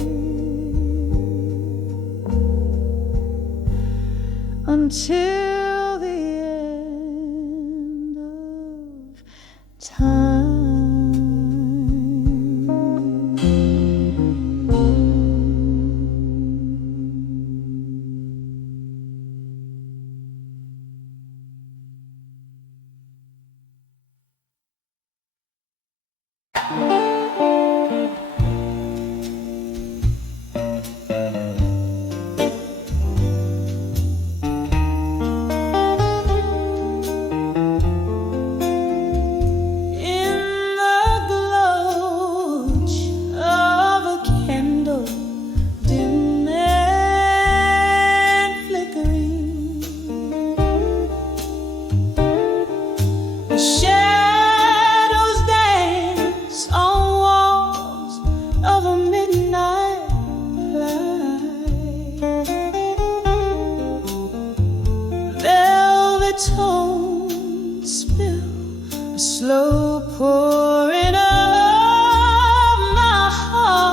until the end of time. slow pouring of my heart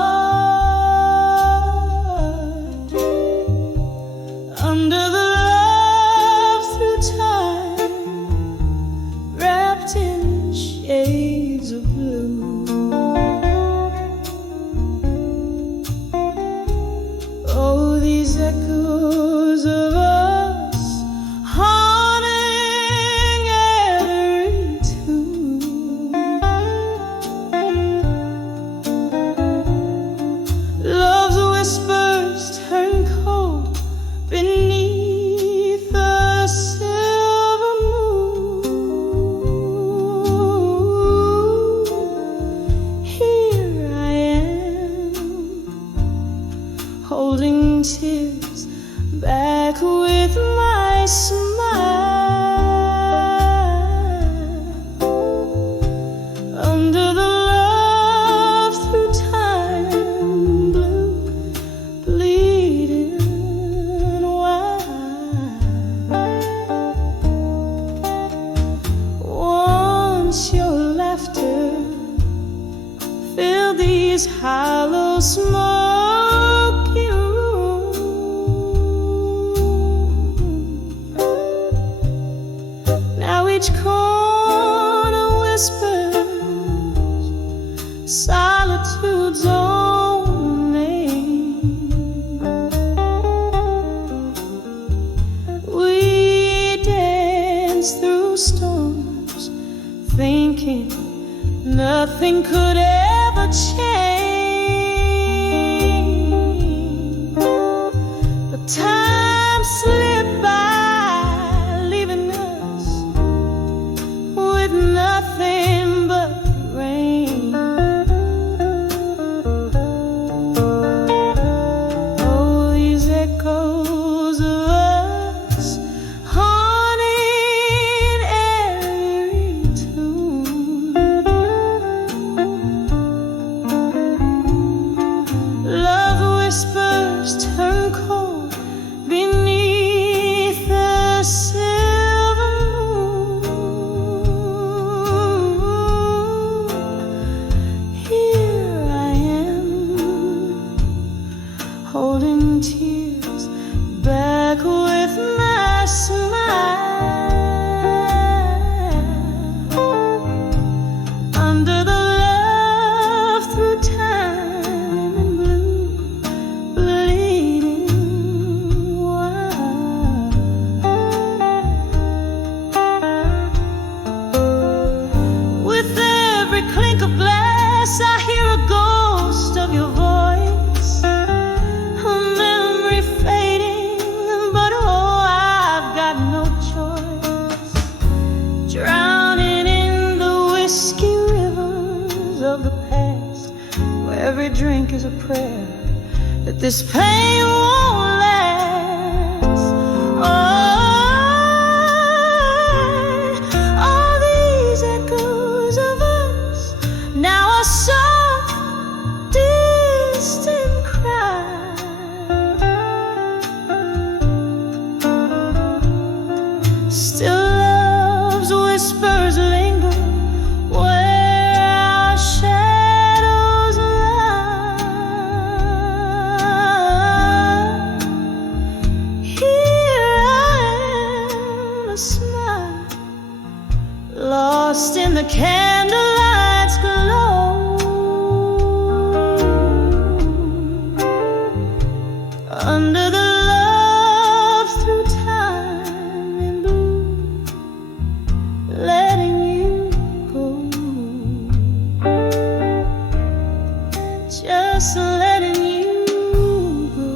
under the love through time once your laughter filled these hollow, smoky rooms. Now each corner whispers solitude's own name. We dance through storms, thinking nothing could ever change. But time slipped by, leaving us with nothing but rain. Oh, these echoes of us haunting every tune. Love whispers turn cold beneath the silver moon. Here I am, holding tears back with my smile. Under the love through time and blue, bleeding wild. With every clink of glass, I hear a ghost of your voice, a memory fading, but oh, I've got no choice. Drowning in the whiskey rivers of the past, where every drink is a prayer that this pain won't last. Oh, all these echoes of us, now a soft, distant cry. Still love's whispers linger where our shadows lie. Here I am, a smile, lost in the candlelight's glow. Under the love through time and blue, letting you go, just letting you go.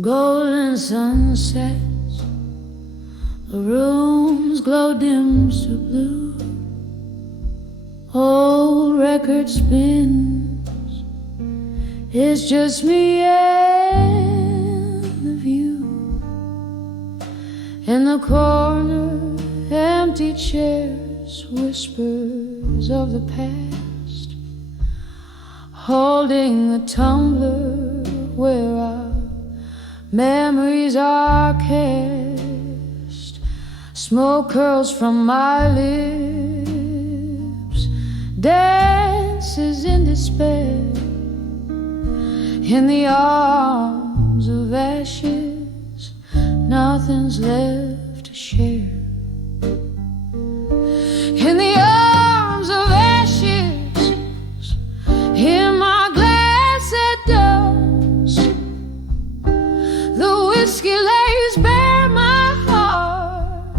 Golden sunsets, the rooms glow dim to blue. Old record spins, it's just me and the view. In the corner, empty chairs, whispers of the past, holding the tumbler where our memories are cast. Smoke curls from my lips, dances in despair. In the arms of ashes, nothing's left to share. In the arms of ashes, in my glass at dusk, the whiskey lays bare my heart,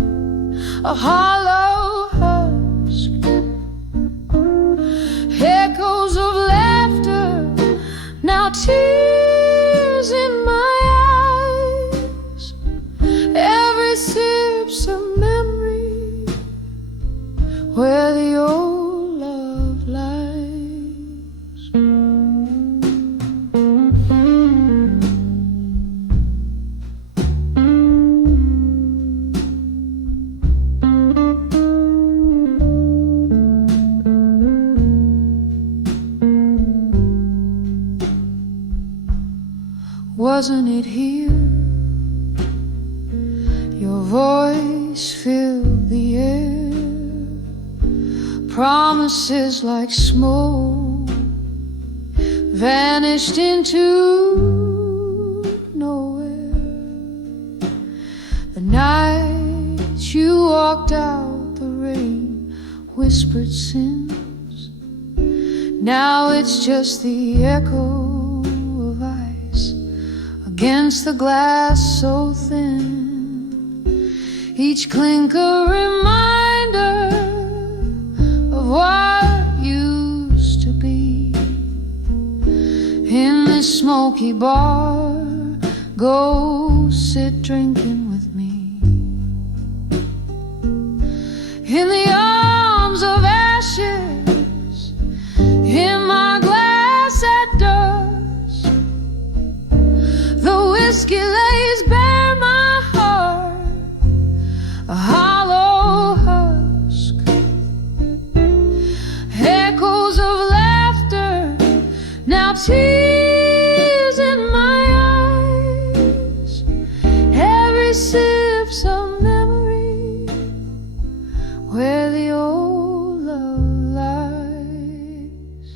a hollow husk. Echoes of laughter, now tears in my eyes. Every sip's a memory where the old love lies. Wasn't it here? Your voice filled the air, promises like smoke vanished into nowhere. The night you walked out, the rain whispered sins. Now it's just the echo of ice against the glass so thin. Each clink a reminder of what used to be. In this smoky bar, go sit drinking with me. In the arms of ashes, in my glass at dusk, the whiskey lays bare my heart, a hollow husk. Echoes of laughter, now tears in my eyes. Every sip's a memory where the old love lies.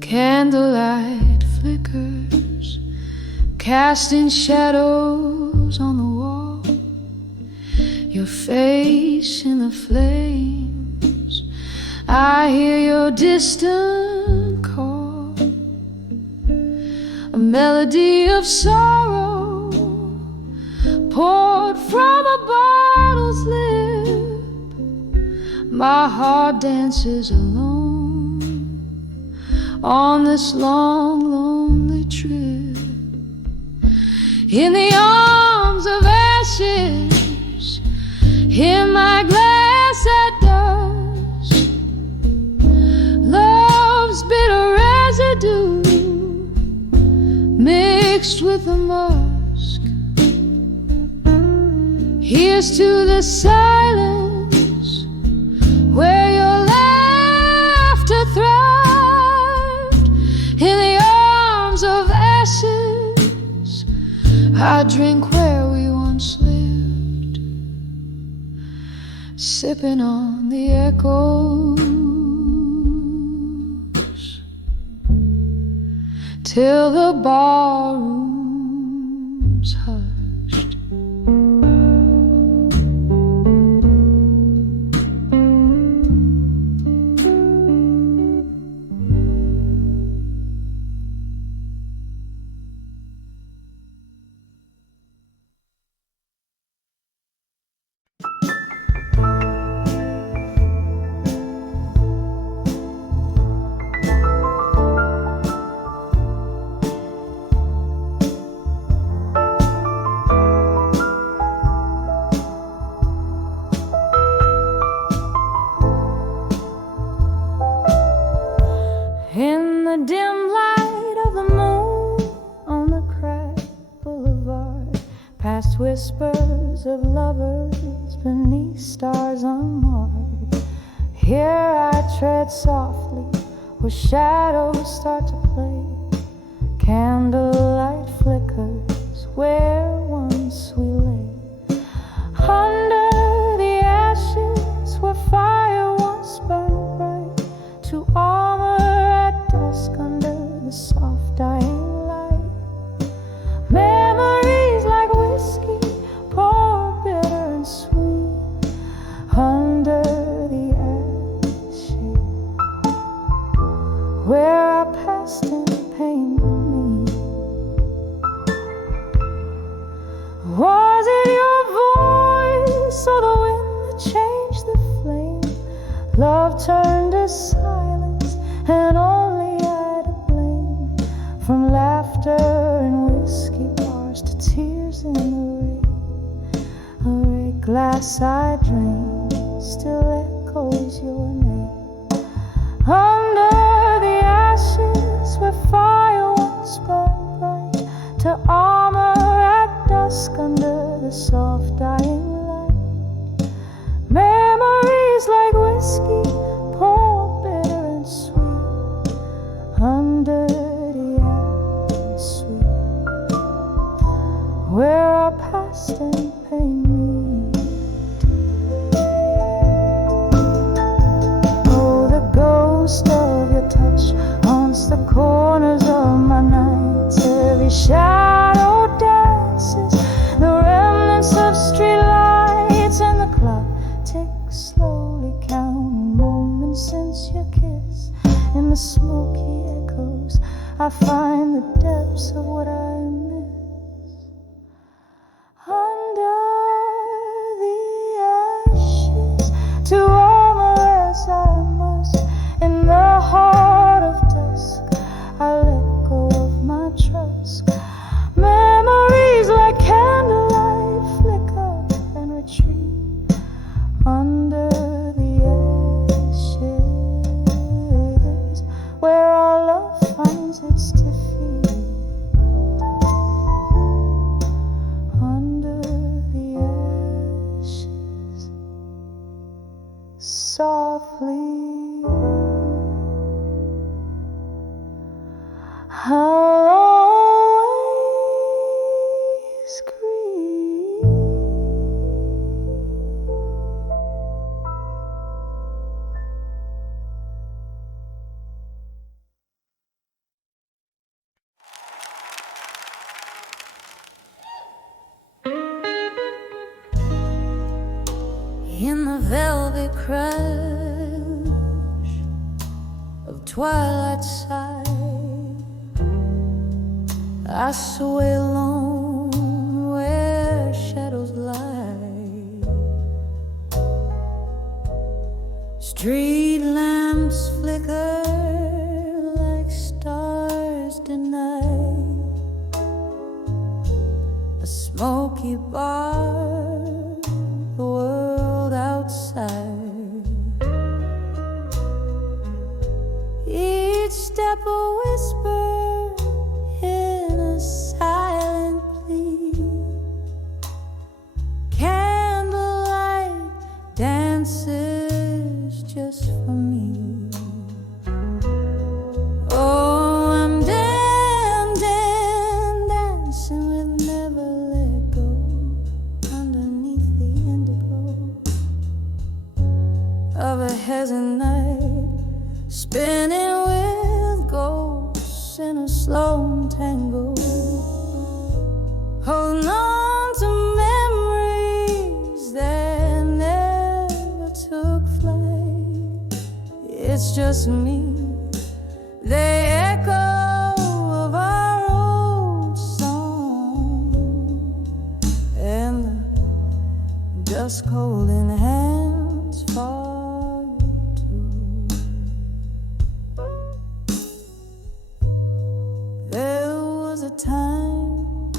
Candlelight flickers, casting shadows on the wall. Your face in the flames, I hear your distant call. A melody of sorrow poured from a bottle's lip. My heart dances alone on this long, lonely trip. In the arms of ashes, in my glass at dusk, love's bitter residue mixed with the musk. Here's to the silence where your laughter thrives. In the arms of ashes, I drink where we once lived, sipping on the echoes till the barroom's hushed. In the dim light of the moon on the cracked boulevard, past whispers of lovers beneath stars unmarked. Here I tread softly where shadows start to play. Candlelight flickers where once we lay. Under the ashes where fire once burned bright, to armor at dusk under the soft dying light. Memories like whiskey Love turned to silence, and only I to blame. From laughter and whiskey bars to tears in the rain. A red glass I drain still echoes your name. Under the ashes where fire once burned bright, to armor at dusk under the soft dying light. Memories like whiskey, pour bitter and sweet, under the apple sweet, where our past and pain meet. Oh, the ghost of your touch haunts the corners of my nights. Every shadow dances, the remnants of street lights, and the clock ticks slowly, counting moments since your kiss. In the smoky echoes, I find the depths of what I miss. Under the ashes, to armor as I must, in the heart of dusk, I let go of my trust. Memories like candlelight flicker and retreat under the ashes, where our love finds its defeat. Under the ashes, softly I'll always grieve. In the velvet crush of twilight side, I sway alone where shadows lie. Street lamps flicker like stars tonight. A smoky bar, the world outside. Each step a whisper in a silent plea. Candlelight dances just for me. Oh, I'm dancing with never let go, underneath the indigo of a heaven night, spinning with ghosts in a slow tango. Hold on to memories that never took flight. It's just me, they echo of our old song, and the dusk holding hands for two. There was a time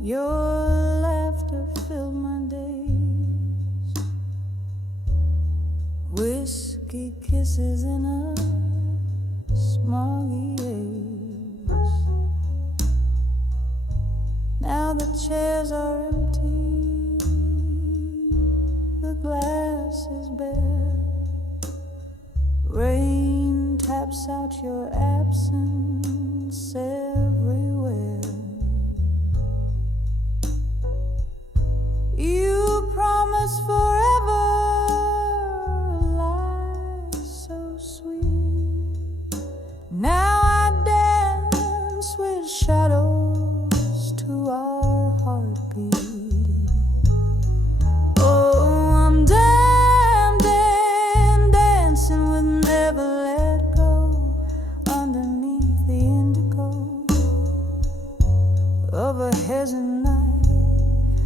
your laughter filled my days, whiskey kisses in a smoggy haze. Now the chairs are empty, the glass is bare. Rain taps out your absence everywhere. You promised forever, life so sweet. Now I dance with shadows to our heartbeat. Oh, I'm dancing with never let go, underneath the indigo of a heaven night,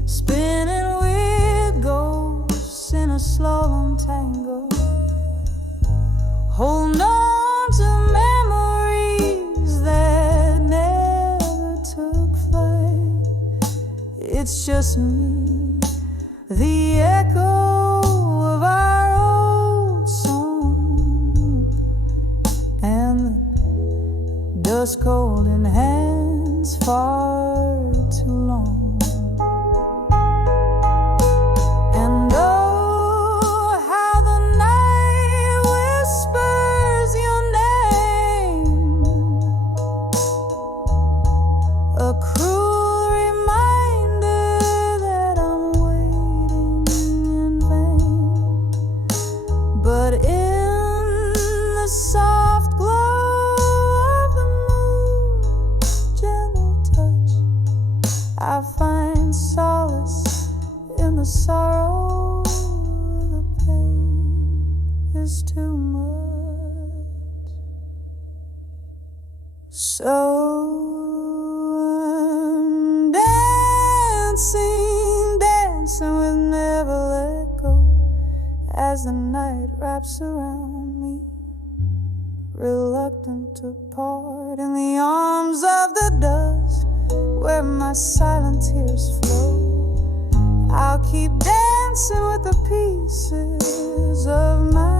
spinning with ghosts in a slalom tango. Hold on to memories that never took flight. It's just me, the echo of our old song, and the dust cold in hands far too long. And oh, how the night whispers your name, a cruel reminder that I'm waiting in vain. But in the soft glow of the moon's gentle touch, I find solace in the sorrow. The pain is too much. So I'm dancing, dancing with never let go, as the night wraps around me, reluctant to part in the arms of the dusk where my silent tears flow. I'll keep dancing with the pieces of my